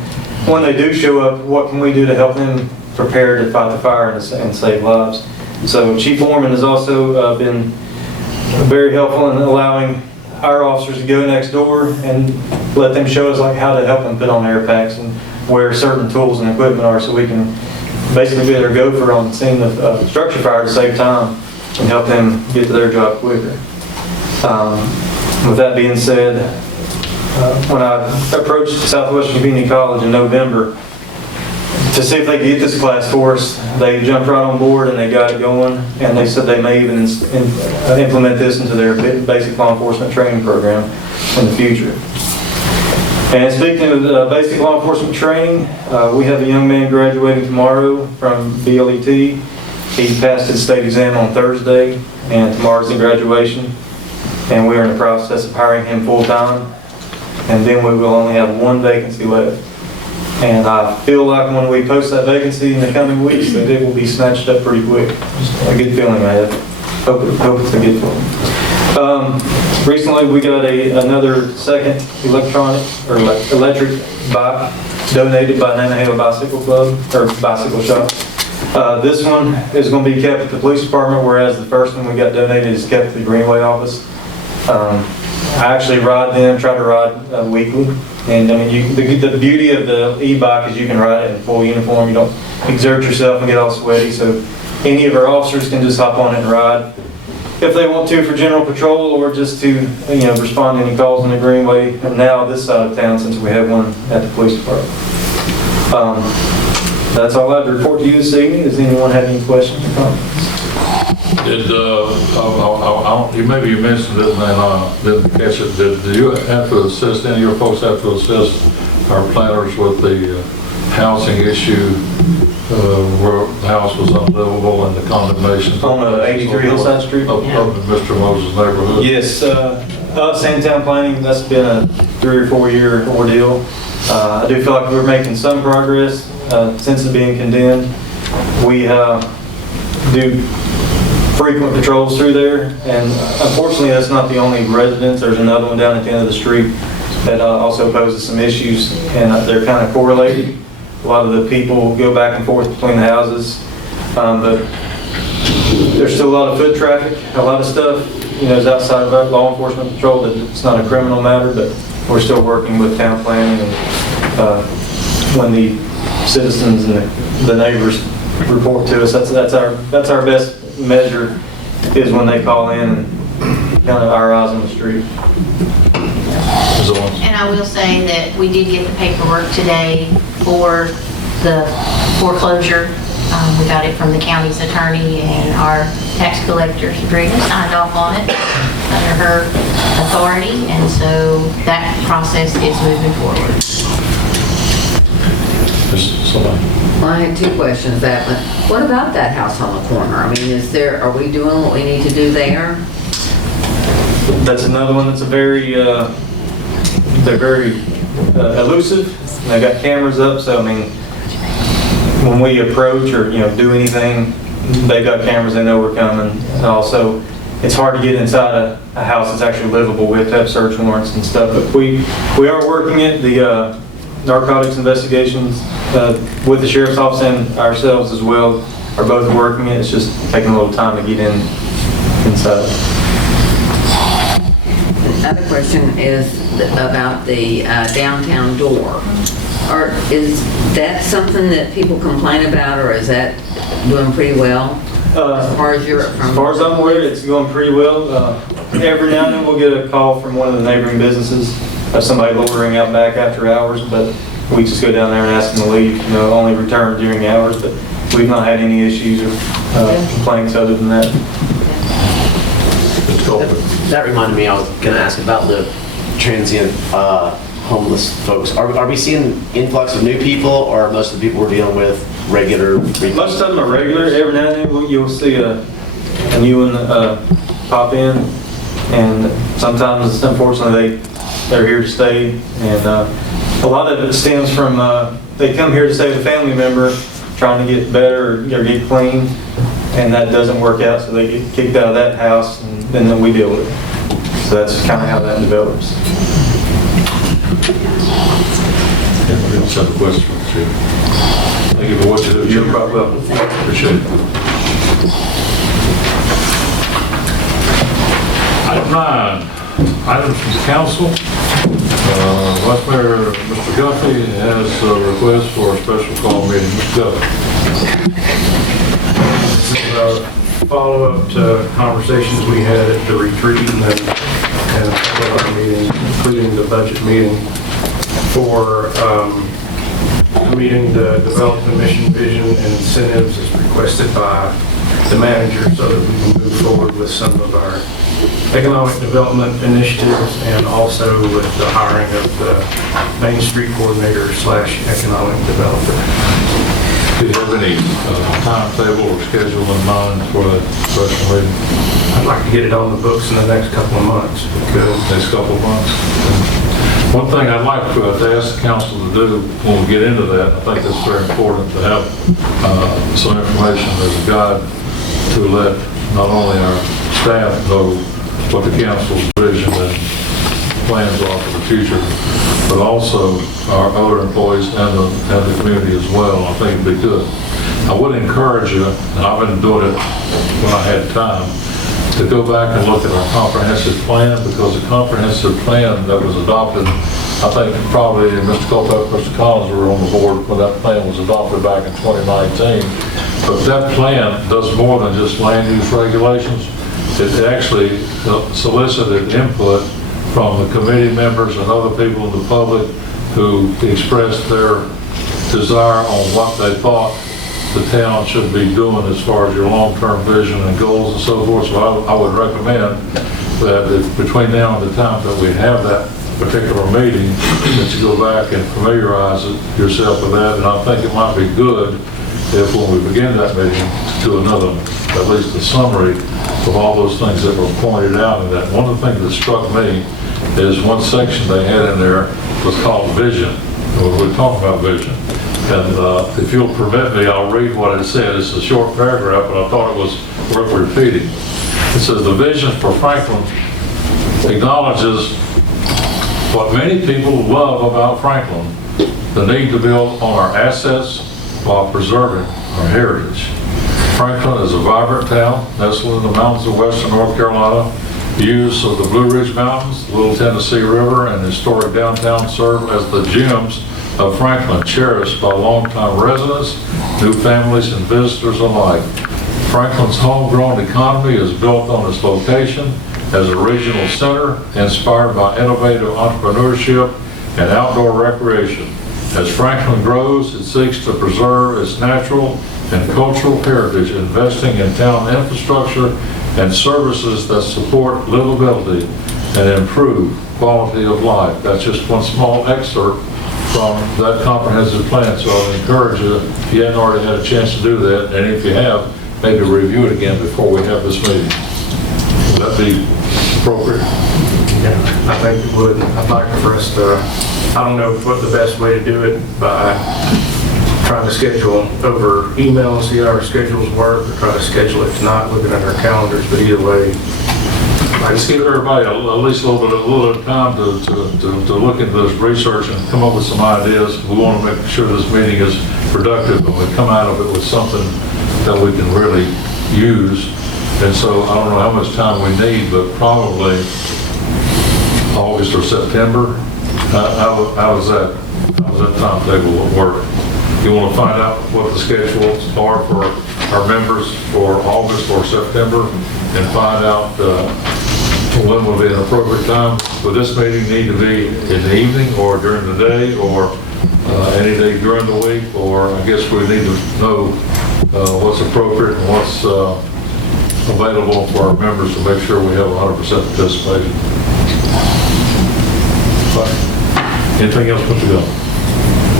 when they do show up, what can we do to help them prepare to fight the fire and save lives. So Chief Foreman has also been very helpful in allowing our officers to go next door and let them show us like how to help them put on air packs and where certain tools and equipment are, so we can basically be their gopher on the scene of structure fire to save time and help them get to their job quicker. With that being said, when I approached Southwestern Community College in November to see if they could get this class for us, they jumped right on board and they got it going, and they said they may even implement this into their basic law enforcement training program in the future. And speaking of basic law enforcement training, we have a young man graduating tomorrow from BLET. He passed his state exam on Thursday, and tomorrow's the graduation. And we are in the process of hiring him full-time, and then we will only have 1 vacancy left. And I feel like when we post that vacancy in the coming weeks, that it will be snatched up pretty quick. Just a good feeling I have. Hope it's a good feeling. Recently we got another second electric bike donated by Nanahaven Bicycle Club, or Bicycle Shop. This one is going to be kept at the police department, whereas the first one we got donated is kept at the Greenway office. I actually ride them, try to ride weekly. And I mean, the beauty of the e-bike is you can ride it in full uniform. You don't exert yourself and get all sweaty. So any of our officers can just hop on it and ride if they want to for general patrol, or just to respond to any calls in the Greenway. And now this side of town, since we have one at the police department. That's all I have to report to you this evening. Does anyone have any questions or comments? Maybe you mentioned it and I didn't catch it. Did you have to assist, any of your folks have to assist our planners with the housing issue where the house was unlivable and the condemnation? On 83 Hillside Street? Up in Mr. Moses' neighborhood? Yes, Sandtown Planning, that's been a 3 or 4 year ordeal. I do feel like we're making some progress since it's being condemned. We do frequent patrols through there, and unfortunately that's not the only residence. There's another one down at the end of the street that also poses some issues, and they're kind of correlated. A lot of the people go back and forth between the houses, but there's still a lot of foot traffic, a lot of stuff, is outside of our law enforcement patrol. That it's not a criminal matter, but we're still working with town planning, and when the citizens and the neighbors report to us, that's our best measure, is when they call in and kind of our eyes on the street. And I will say that we did get the paperwork today for the foreclosure. We got it from the county's attorney, and our tax collector, Sabrina, signed off on it under her authority, and so that process is moving forward. Well, I had two questions. What about that house on the corner? I mean, are we doing what we need to do there? That's another one that's they're very elusive. They got cameras up, so I mean, when we approach or do anything, they got cameras. They know we're coming. And also, it's hard to get inside a house that's actually livable. We have to have search warrants and stuff. But we are working it. The narcotics investigations with the sheriff's office and ourselves as well are both working it. It's just taking a little time to get inside. Another question is about the downtown door. Is that something that people complain about, or is that doing pretty well? As far as I'm aware, it's going pretty well. Every now and then we'll get a call from one of the neighboring businesses of somebody loitering out back after hours, but we just go down there and ask them to leave, only return during hours, but we've not had any issues or complaints other than that. That reminded me, I was going to ask about the transient homeless folks. Are we seeing influx of new people, or are most of the people we're dealing with regular? Most of them are regular. Every now and then you'll see a new one pop in, and sometimes, unfortunately, they're here to stay. And a lot of it stems from they come here to stay with a family member trying to get better or get clean, and that doesn't work out, so they get kicked out of that house, and then we deal with it. So that's kind of how that develops. Anybody else have a question for the chief? Thank you for what you do. You're quite welcome. Appreciate it. Item 9, items from the council. Vice Mayor Mr. Guffey has a request for a special call meeting. Mr. Guffey. This is a follow-up to conversations we had at the retreat and a couple of our meetings, including the budget meeting, for a meeting to develop the mission, vision, and incentives as requested by the manager, so that we can move forward with some of our economic development initiatives, and also with the hiring of the Main Street coordinator / economic developer. Do you have any timetable or schedule in mind for that special meeting? I'd like to get it on the books in the next couple of months. Next couple of months. One thing I'd like to ask the council to do when we get into that, I think it's very important to have some information as a guide to let not only our staff know what the council's vision and plans are for the future, but also our other employees and the community as well. I think it'd be good. I would encourage you, and I've been doing it when I had time, to go back and look at our comprehensive plan, because the comprehensive plan that was adopted, I think probably Mr. Culpepper, Mr. Collins were on the board when that plan was adopted back in 2019. But that plan does more than just land use regulations. It actually solicited input from the committee members and other people in the public who expressed their desire on what they thought the town should be doing as far as your long-term vision and goals and so forth. So I would recommend that if between now and the time that we have that particular meeting, that you go back and familiarize yourself with that. And I think it might be good if when we begin that meeting to do another, at least a summary of all those things that were pointed out in that. One of the things that struck me is one section they had in there was called vision. We're talking about vision. And if you'll permit me, I'll read what it said. It's a short paragraph, but I thought it was worth repeating. It says, the vision for Franklin acknowledges what many people love about Franklin, the need to build on our assets while preserving our heritage. Franklin is a vibrant town nestled in the mountains of western North Carolina. Views of the Blue Ridge Mountains, the Little Tennessee River, and historic downtown serve as the gems of Franklin, cherished by longtime residents, new families, and visitors alike. Franklin's homegrown economy is built on its location as a regional center, inspired by innovative entrepreneurship and outdoor recreation. As Franklin grows, it seeks to preserve its natural and cultural heritage, investing in town infrastructure and services that support livability and improve quality of life. That's just one small excerpt from that comprehensive plan, so I would encourage you, if you hadn't already had a chance to do that, and if you have, maybe review it again before we have this meeting. Would that be appropriate? Yeah, I think it would. I'd like for us to, I don't know what the best way to do it, by trying to schedule over email, see how our schedules work, or try to schedule it tonight, looking at our calendars, but either way. Let's give everybody at least a little bit of time to look into this research and come up with some ideas. We want to make sure this meeting is productive and we come out of it with something that we can really use. And so I don't know how much time we need, but probably August or September. How does that timetable work? You want to find out what the schedules are for our members for August or September and find out when would be an appropriate time? Would this meeting need to be in the evening or during the day or any day during the week? Or I guess we need to know what's appropriate and what's available for our members to make sure we have 100% participation. Anything else put together?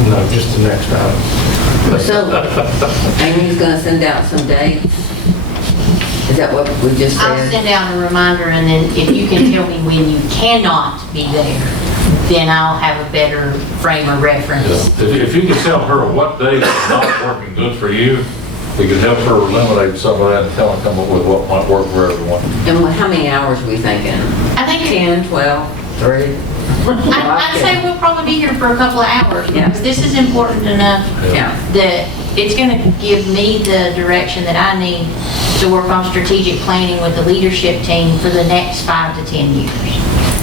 No, just the next item. So, Amy's gonna send out some dates? Is that what we just I'll said? send out a reminder, and then if you can tell me when you cannot be there, then I'll have a better frame of reference. If you can tell her what days is not working good for you, it can help her eliminate some of that and tell her come up with what might work for everyone. And how many hours are we thinking? I think 10, 12, 3? I'd say we'll probably be here for a couple of hours, Yeah. because this is important enough Yeah. that it's going to give me the direction that I need to work on strategic planning with the leadership team for the next 5 to 10 years.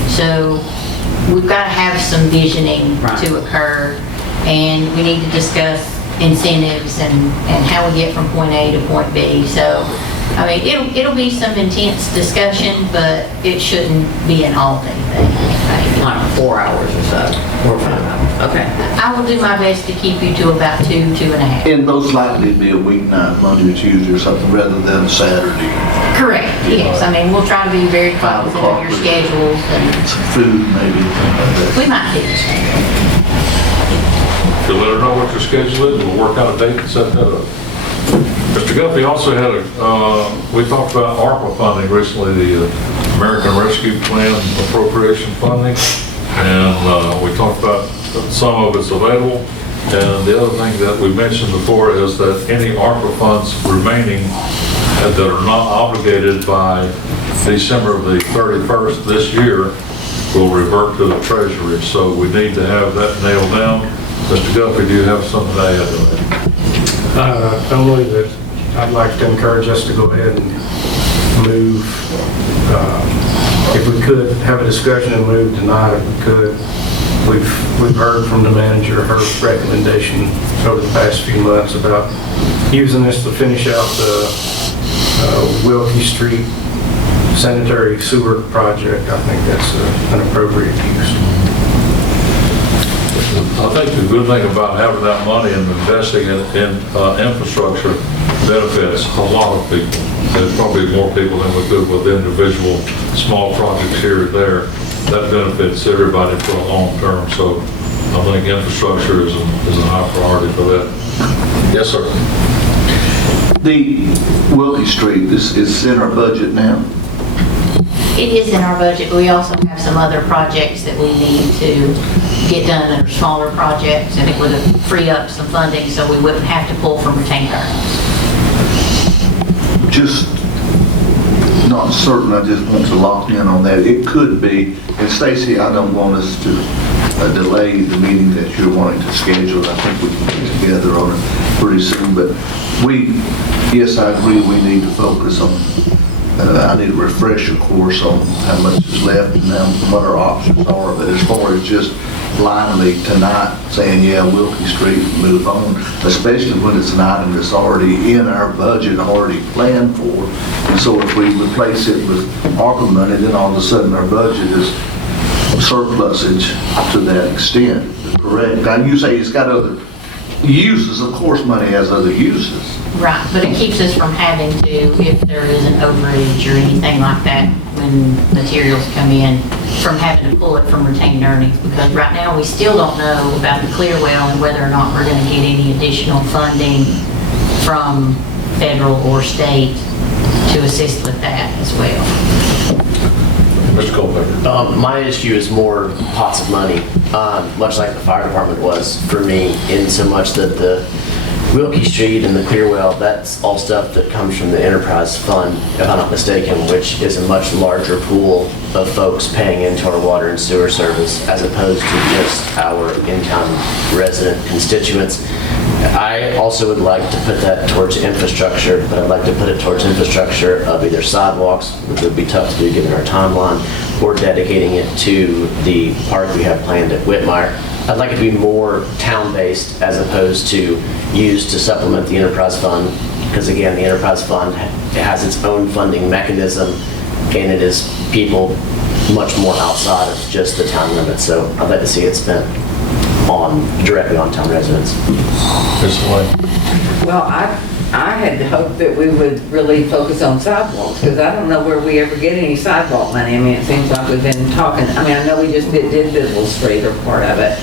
So we've got to have some visioning to occur, and we need to discuss incentives and how we get from point A to point B. So, I mean, it'll be some intense discussion, but it shouldn't be an all-day thing. Like 4 hours or so, 4 or 5 hours, okay. I will do my best to keep you to about 2.5. And most likely it'd be a weeknight, Monday or Tuesday or something, rather than Saturday. Correct, yes. I mean, we'll try to be very 5 cognizant of o'clock your with schedules, and some food maybe, something like that. we might do. So let her know what your schedule is, we'll work out a date and set that up. Mr. Guthrie also had we talked about ARPA funding recently, the American Rescue Plan appropriation funding, and we talked about some of it's available. And the other thing that we mentioned before is that any ARPA funds remaining that are not obligated by December the 31st this year will revert to the Treasury. So we need to have that nailed down. Mr. Guthrie, do you have something to add to that? Only that I'd like to encourage us to go ahead and move, if we could, have a discussion and move tonight if we could. We've heard from the manager, her recommendation over the past few months about using this to finish out the Wilkie Street sanitary sewer project. I think that's an appropriate use. I think the good thing about having that money and investing in infrastructure benefits a lot of people. There's probably more people than we could with individual small projects here or there. That benefits everybody for a long term. So I think infrastructure is a high priority for that. Yes, sir. The Wilkie Street, this is in our budget now. It is in our budget, but we also have some other projects that we need to get done that are smaller projects, and it would free up some funding so we wouldn't have to pull from retained earnings. Just not certain, I just want to lock in on that. It could be, and Stacy, I don't want us to delay the meeting that you're wanting to schedule. I think we can get together on it pretty soon, but yes, I agree, we need to focus on, I need a refresher course on how much is left and now what our options are, but as far as just blindly tonight saying, yeah, Wilkie Street, move on, especially when it's an item that's already in our budget, already planned for. And so if we replace it with ARPA money, then all of a sudden our budget is surplusage to that extent, correct? Now you say it's got other uses, of course money has other uses. Right, but it keeps us from having to, if there is an overage or anything like that, when materials come in, from having to pull it from retained earnings, because right now we still don't know about the clear well and whether or not we're going to get any additional funding from federal or state to assist with that as well. Mr. Culpepper. My issue is more pots of money, much like the fire department was for me, in so much that the Wilkie Street and the Clearwell, that's all stuff that comes from the enterprise fund, if I'm not mistaken, which is a much larger pool of folks paying into our water and sewer service as opposed to just our in-town resident constituents. I also would like to put that towards infrastructure, but I'd like to put it towards infrastructure of either sidewalks, which would be tough to do given our timeline, or dedicating it to the park we have planned at Whitmire. I'd like it to be more town-based as opposed to used to supplement the enterprise fund, because again, the enterprise fund has its own funding mechanism, and it is people much more outside of just the town limits. So I'd like to see it spent directly on town residents. Well, I had hoped that we would really focus on sidewalks, because I don't know where we ever get any sidewalk money. I mean, it seems like we've been talking, I mean, I know we just did Visible Street or part of it,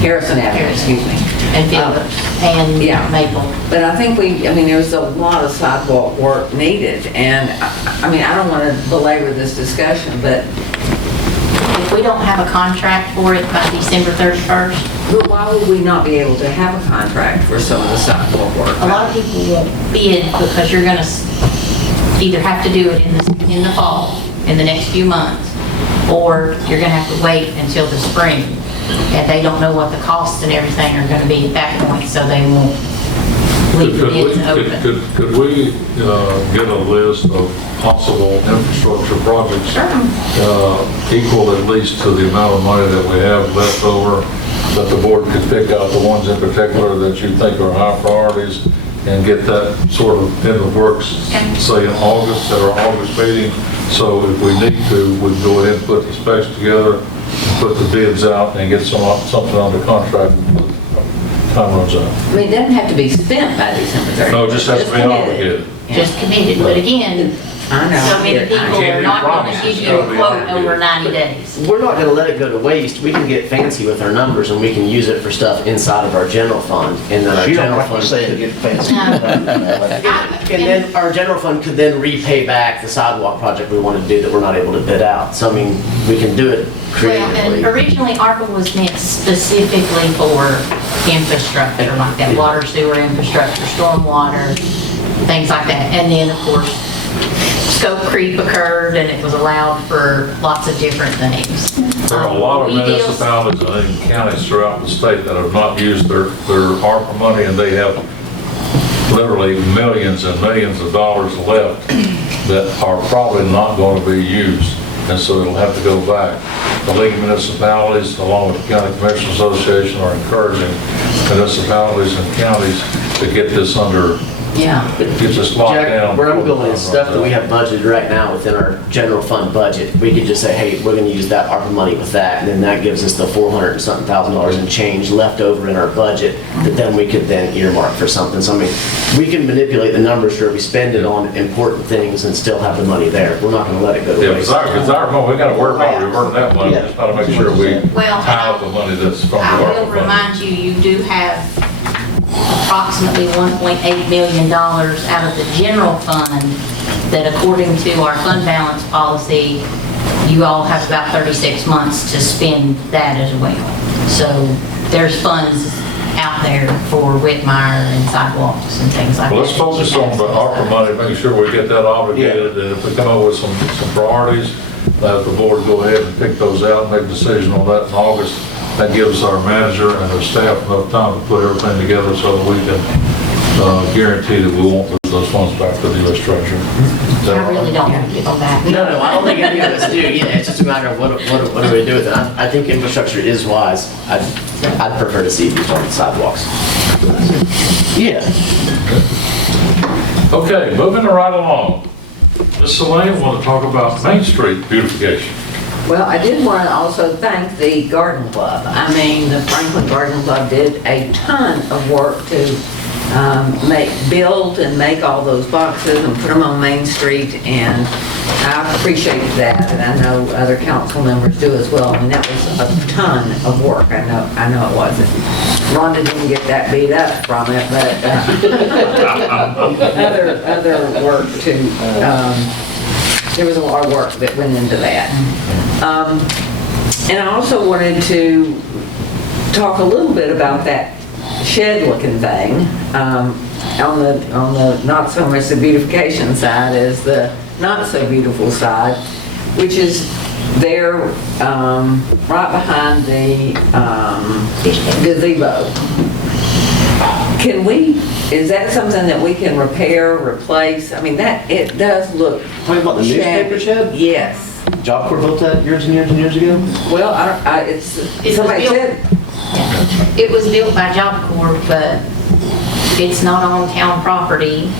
Harrison Avenue, excuse me. And Phillips and Maple. But I think there's a lot of sidewalk work needed, and I mean, I don't want to belabor this discussion, but if we don't have a contract for it by December 31st, but why would we not be able to have a contract for some of the sidewalk work? a lot of people won't bid because you're going to either have to do it in the fall, in the next few months, or you're going to have to wait until the spring. And they don't know what the costs and everything are going to be at that point, so they won't leave the bids open. Could we get a list of possible infrastructure projects equal at least to the amount of money that we have left over, that the board could pick out the ones in particular that you think are high priorities and get that sort of in the works, say in August, at our August meeting? So if we need to, we can go ahead and put the specs together, put the bids out, and get something under contract when time runs out. I mean, it doesn't have to be spent by December 31st. No, it just has to be obligated. Just committed, but again, so many people are not going to give you a quote over 90 days. We're not going to let it go to waste. We can get fancy with our numbers and we can use it for stuff inside of our general fund. And then our You don't general like to fund say it, get fancy. and then our general fund could then repay back the sidewalk project we want to do that we're not able to bid out. So I mean, we can do it Well, and creatively. originally ARPA was meant specifically for infrastructure, like that water sewer infrastructure, stormwater, things like that. And then, of course, scope creep occurred and it was allowed for lots of different things. There are a lot of We deal- municipalities and even counties throughout the state that have not used their ARPA money, and they have literally millions and millions of dollars left that are probably not going to be used, and so it'll have to go back. The League of Municipalities, along with the County Commissioners Association, are encouraging municipalities and counties to get this under, Yeah. get this locked Jack, down. where I'm before going the is time stuff runs that we out. have budgeted right now within our general fund budget. We could just say, hey, we're going to use that ARPA money with that, and then that gives us the $400 and something thousand in change left over in our budget that then we could then earmark for something. So I mean, we can manipulate the numbers where we spend it on important things and still have the money there. We're not going to let it go to Yeah, waste. it's our money, we gotta work on reverting that money, just gotta make sure we Well, tie up the money that's from the I will ARPA money. remind you, you do have approximately $1.8 million out of the general fund that according to our fund balance policy you all have about 36 months to spend that as well. So there's funds out there for Whitmire and sidewalks and things like that. Well, let's focus on the ARPA money, making sure we get that obligated, and if we come up with some priorities, let the board go ahead and pick those out and make a decision on that in August. That gives our manager and our staff enough time to put everything together so that we can guarantee that we won't lose those funds back to the U.S. Treasurer. I really don't want to get on that. No, I don't think any of us do. Yeah, it's just a matter of what do we do with it. I think infrastructure is wise. I'd prefer to see it used on the sidewalks. Yeah. Okay, moving right along. Ms. Elaine want to talk about Main Street beautification. Well, I did want to also thank the Garden Club. I mean, the Franklin Garden Club did a ton of work to build and make all those boxes and put them on Main Street, and I appreciate that, and I know other council members do as well. I mean, that was a ton of work. I know it wasn't. Rhonda didn't get that beat up from it, but other work too. There was a lot of work that went into that. And I also wanted to talk a little bit about that shed-looking thing on the not so much the beautification side as the not so beautiful side, which is there right behind the gazebo. Is that something that we can repair, replace? I mean, it does look. Talking about the newspaper shed? Yes. Job Corps built that years and years and years ago? Well, somebody said. It was built by Job Corps, but it's not on town property.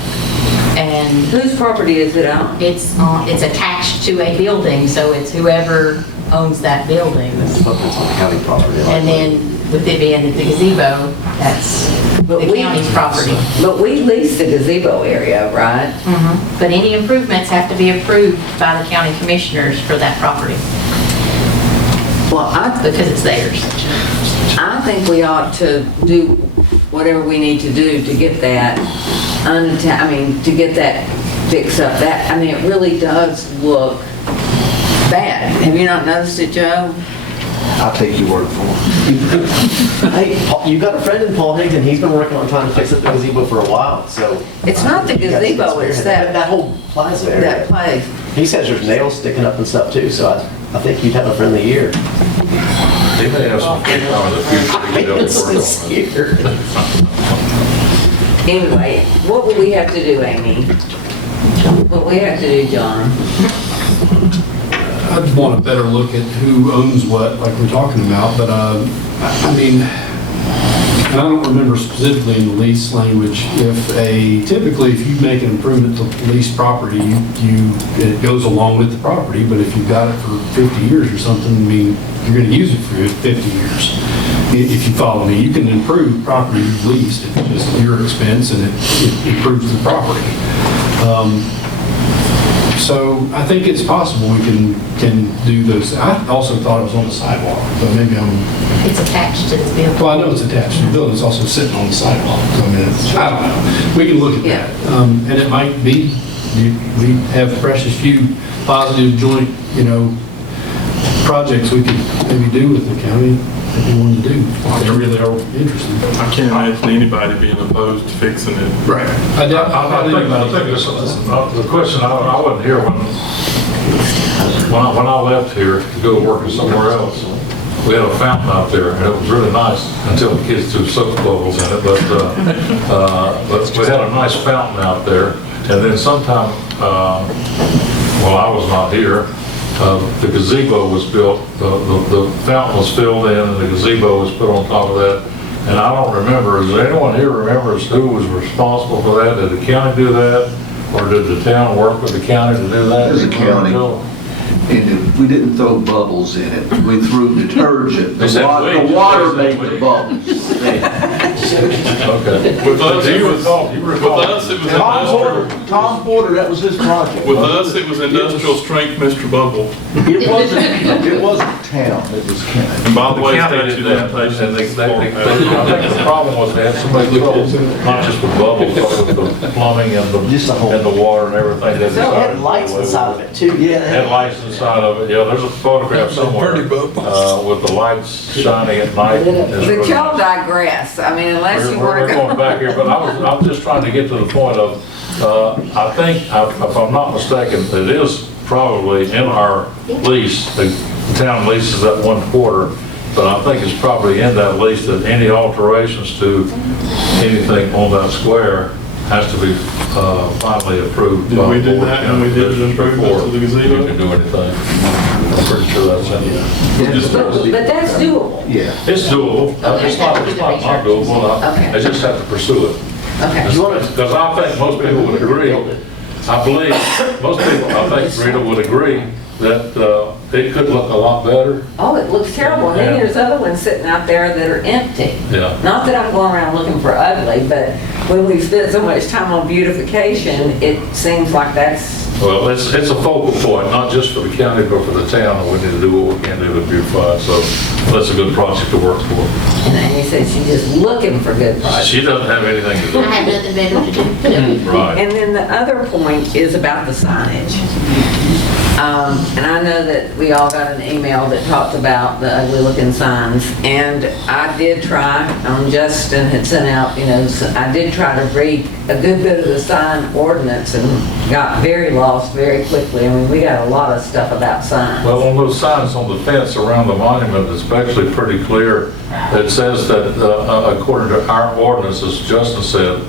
And whose property is it on? It's attached to a building, so it's whoever owns that building. It's on county property. And then with it being the gazebo, that's the county's property. But we lease the gazebo area, right? Mm-hmm. But any improvements have to be approved by the county commissioners for that property. Well, because it's theirs. I think we ought to do whatever we need to do to get that to get that fixed up. It really does look bad. Have you not noticed it, Joe? I'll take your word for it. Hey, you got a friend in Paul Higdon. He's been working on trying to fix up the gazebo for a while, so. It's not the gazebo, it's that whole plaza area. That place. He says there's nails sticking up and stuff too, so I think you'd have a friendly ear. They may have some free time in the future to get up and work on that. Anyway, what would we have to do, Amy? What we have to do, John? I'd want a better look at who owns what, like we're talking about, but I mean, and I don't remember specifically in the lease language, typically if you make an improvement to lease property, it goes along with the property, but if you've got it for 50 years or something, I mean, you're gonna use it for 50 years. If you follow me, you can improve property you've leased, it's just your expense and it improves the property. So I think it's possible we can do those. I also thought it was on the sidewalk, but maybe It's attached to the building. well, I know it's attached to the building, it's also sitting on the sidewalk, so I mean, I don't know. We can look at that. And it might be, we have precious few positive joint, projects we could maybe do with the county that we want to do. They really are interested. I can't imagine anybody being opposed to fixing it. Right. I think the question, I wasn't here when I left here to go working somewhere else. We had a fountain out there, and it was really nice until the kids threw soap bubbles in it. But we had a nice fountain out there, and then sometime while I was not here, the gazebo was built. The fountain was filled in, and the gazebo was put on top of that. And I don't remember. Does anyone here remembers who was responsible for that? Did the county do that, or did the town work with the county to do that? It was the county. And we didn't throw bubbles in it. We threw detergent. The water made the bubbles. Okay. With us, Do it you was, recall, you with recall? us, it was Tom industrial. Porter, Tom Porter, that was his project. With us, it was industrial strength, Mr. Bubble. It wasn't town, it was county. And by the way, county did statute that, of limitations. and I think the problem was they had so much trouble, not just with bubbles, but with the plumbing and the water and everything. They So it had decided lights to go inside away of it too. Yeah. with it. Had lights inside of it, yeah, there's a photograph somewhere, with the lights shining at night. It's But really y'all nice. digress. I mean, unless you We're want to going go. back here, but I was just trying to get to the point of, I think, if I'm not mistaken, it is probably in our lease, the town leases that 1/4, but I think it's probably in that lease that any alterations to anything on that square has to be finally approved. Did by we do board that when we did the commissioners improvements before to the gazebo? You can do anything. I'm pretty sure that's in there. But that's doable. Yeah. It's doable. It's not doable. Okay. I just have to pursue it. Okay. Because I think most people would agree, I believe, most people, I think Rita would agree that it could look a lot better. Oh, it looks terrible. And then Yeah. there's other ones sitting out there that are empty. Yeah. Not that I'm going around looking for ugly, but when we've spent so much time on beautification, it seems like that's, Well, it's a focal point, not just for the county, but for the town, and we need to do what we can do to beautify it. So that's a good project to work for. and Amy said she's just looking for good projects. She doesn't have anything to I have do. nothing better to do. Right. And then the other point is about the signage. And I know that we all got an email that talked about the ugly looking signs. And I did try, Justin had sent out, I did try to read a good bit of the sign ordinance and got very lost very quickly. I mean, we got a lot of stuff about signs. Well, on those signs on the fence around the monument, it's actually pretty clear. It says that according to our ordinance, as Justin said,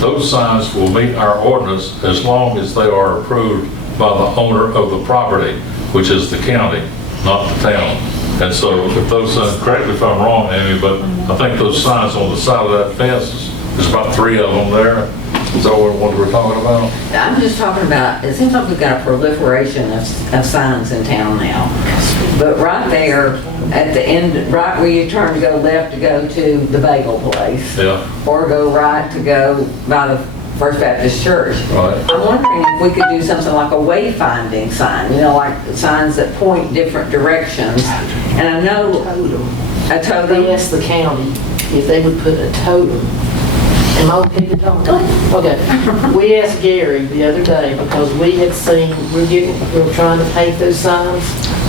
those signs will meet our ordinance as long as they are approved by the owner of the property, which is the county, not the town. And so if those signs, correct me if I'm wrong, Amy, but I think those signs on the side of that fence, there's about 3 of them there. Is that what we're talking about? I'm just talking about, it seems like we've got a proliferation of signs in town now. But right there, at the end, right where you turn to go left to go to the bagel place, Yeah, or go right to go by the First Baptist Church. right. I'm wondering if we could do something like a wayfinding sign, like signs that point different directions. And I know a totem. They asked the county if they would put a totem. Am I okay to talk? Okay. We asked Gary the other day because we had seen, we were trying to paint those signs,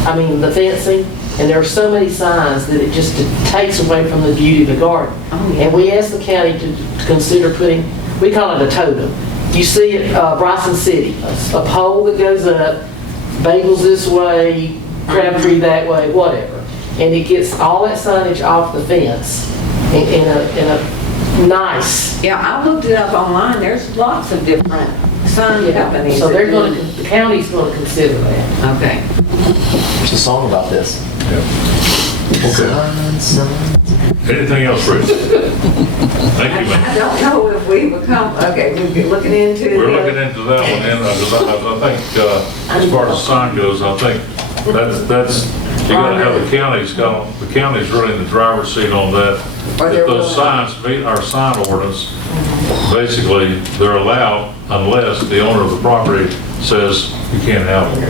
the fencing, and there are so many signs that it just takes away from the beauty of the garden. Oh, yeah. And we asked the county to consider putting, we call it a totem. You see it, Bryson City, a pole that goes up, bagels this way, Crabtree that way, whatever. And it gets all that signage off the fence in a nice. Yeah, I looked it up online. There's lots of different sign companies. So they're that going do- to, the county's going to consider that. Okay. There's a song about this. Okay. Anything else, Rich? Thank you, I man. don't know if we become, okay, we're looking into. We're looking into that one, and I think, as far as the sign goes, I think that's, you gotta have the county's really in the driver's seat on that. If those signs meet our sign ordinance, basically, they're allowed unless the owner of the property says you can't have them.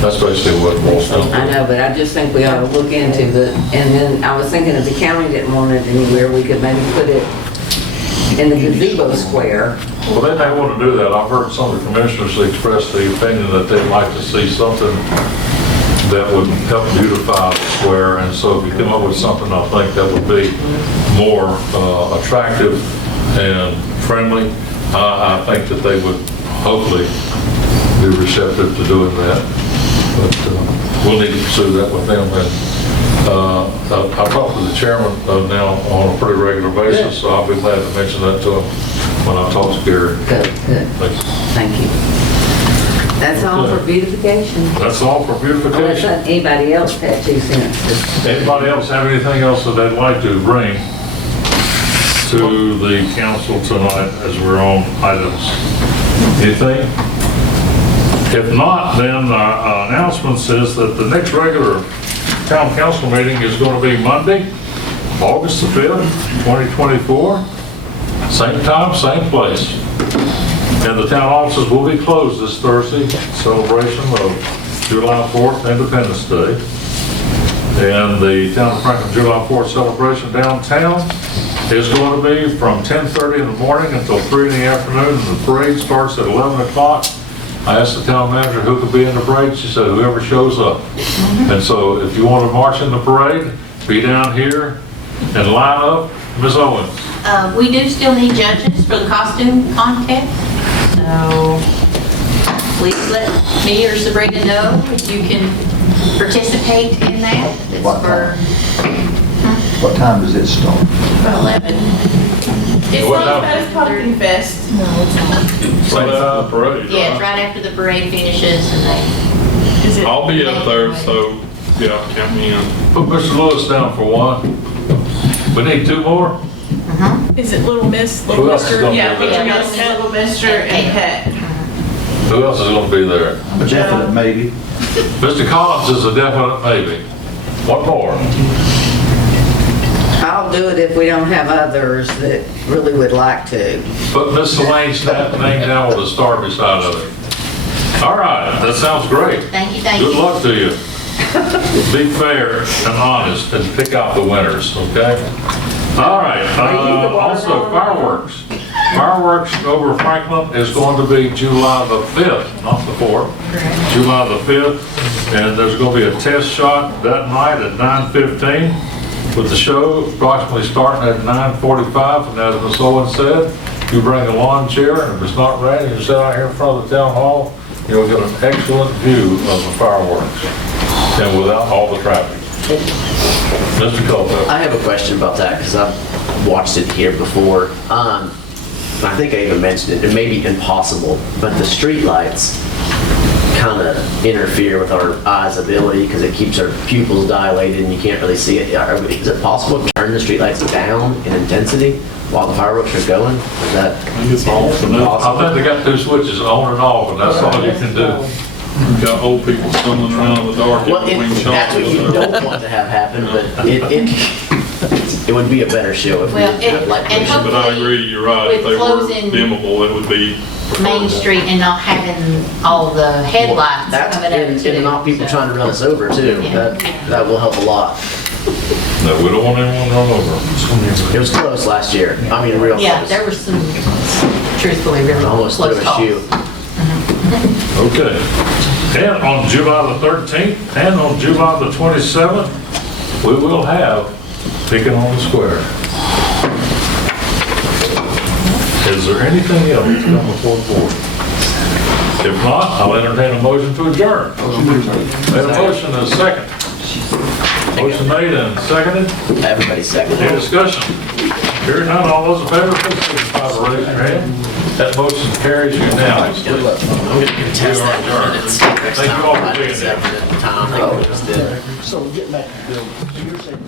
That's basically what it boils down to. I know, but I just think we ought to look into and then I was thinking if the county didn't want it anywhere, we could maybe put it in the gazebo square. Well, they may want to do that. I've heard some of the commissioners express the opinion that they'd like to see something that would help beautify the square, and so if you come up with something, I think that would be more attractive and friendly, I think that they would hopefully be receptive to doing that. But we'll need to pursue that with them. And I talk to the chairman now on a pretty regular basis, so I'll be glad to mention that to him when I talk to Gary. Good. Thank you. That's all for beautification. That's all for beautification. Unless anybody else had 2 cents. Anybody else have anything else that they'd like to bring to the council tonight as we're on items? Anything? If not, then our announcement says that the next regular town council meeting is going to be Monday, August the 5th, 2024. Same time, same place. And the town offices will be closed this Thursday, celebration of July 4th, Independence Day. And the Town of Franklin July 4th celebration downtown is going to be from 10:30 in the morning until 3 in the afternoon, and the parade starts at 11 o'clock. I asked the town manager who could be in the parade. She said whoever shows up. And so if you want to march in the parade, be down here and line up. Ms. Owens. We do still need judges for the costume contest, so please let me or Sabrina know if you can participate in that. It's What for What time does it start? 11. It's not as Pumpkin Fest. Right after the parade. Yeah, it's right after the parade finishes and they. I'll be up there, so, yeah, count me in. Put Mr. Lewis down for one. We need two more. Is it Little Miss, Little Who else is Mister? gonna be Yeah, there? Little Miss, Little Mister, and Pet. Who else is going to be there? A definite maybe. Mr. Collins is a definite maybe. One more. I'll do it if we don't have others that really would like to. Put Miss Elaine's name down with a star beside of it. All right, that sounds great. Thank you, thank you. Good luck to you. Be fair and honest and pick out the winners, okay? All right, also fireworks. Fireworks over Franklin is going to be July the 5th, not the 4th. July the 5th, and there's going to be a test shot that night at 9:15 with the show approximately starting at 9:45. And as Ms. Owens said, you bring a lawn chair, and if it's not raining, you sit out here in front of the town hall, you'll get an excellent view of the fireworks and without all the traffic. Mr. Culpepper. I have a question about that because I've watched it here before. I think I even mentioned it. It may be impossible, but the street lights kind of interfere with our eyes' ability because it keeps our pupils dilated and you can't really see it. Is it possible to turn the street lights down in intensity while the fireworks are going? Is that I think it's all for now. I think they got two switches on and off, and that's all you can do. We've got old people stumbling around in the dark. Well, that's what you don't want to have happen, but it would be a better show if we Well, didn't have light and pollution. But I agree, you're right. If with they were closing dimmable, it would be. Main Street and not having all the headlights That's, coming up too. and not people trying to run us over too. Yeah. That will help a lot. No, we don't want anyone run over. It was close last year. I mean, real Yeah, close. there were some, truthfully, really Almost threw close a calls. shoe. Okay. And on July the 13th and on July the 27th, we will have Picking on the Square. Is there anything else to come before the board? If not, I'll entertain a motion to adjourn. Made a motion and a second. Motion made and seconded. Everybody second. Any discussion? Hearing none, all those in favor, please signify by raising your hand. That motion carries unanimously. I'm going to contest that in minutes. Next Thank you all time, for I being just there. have the time. So getting back to Bill, so you're saying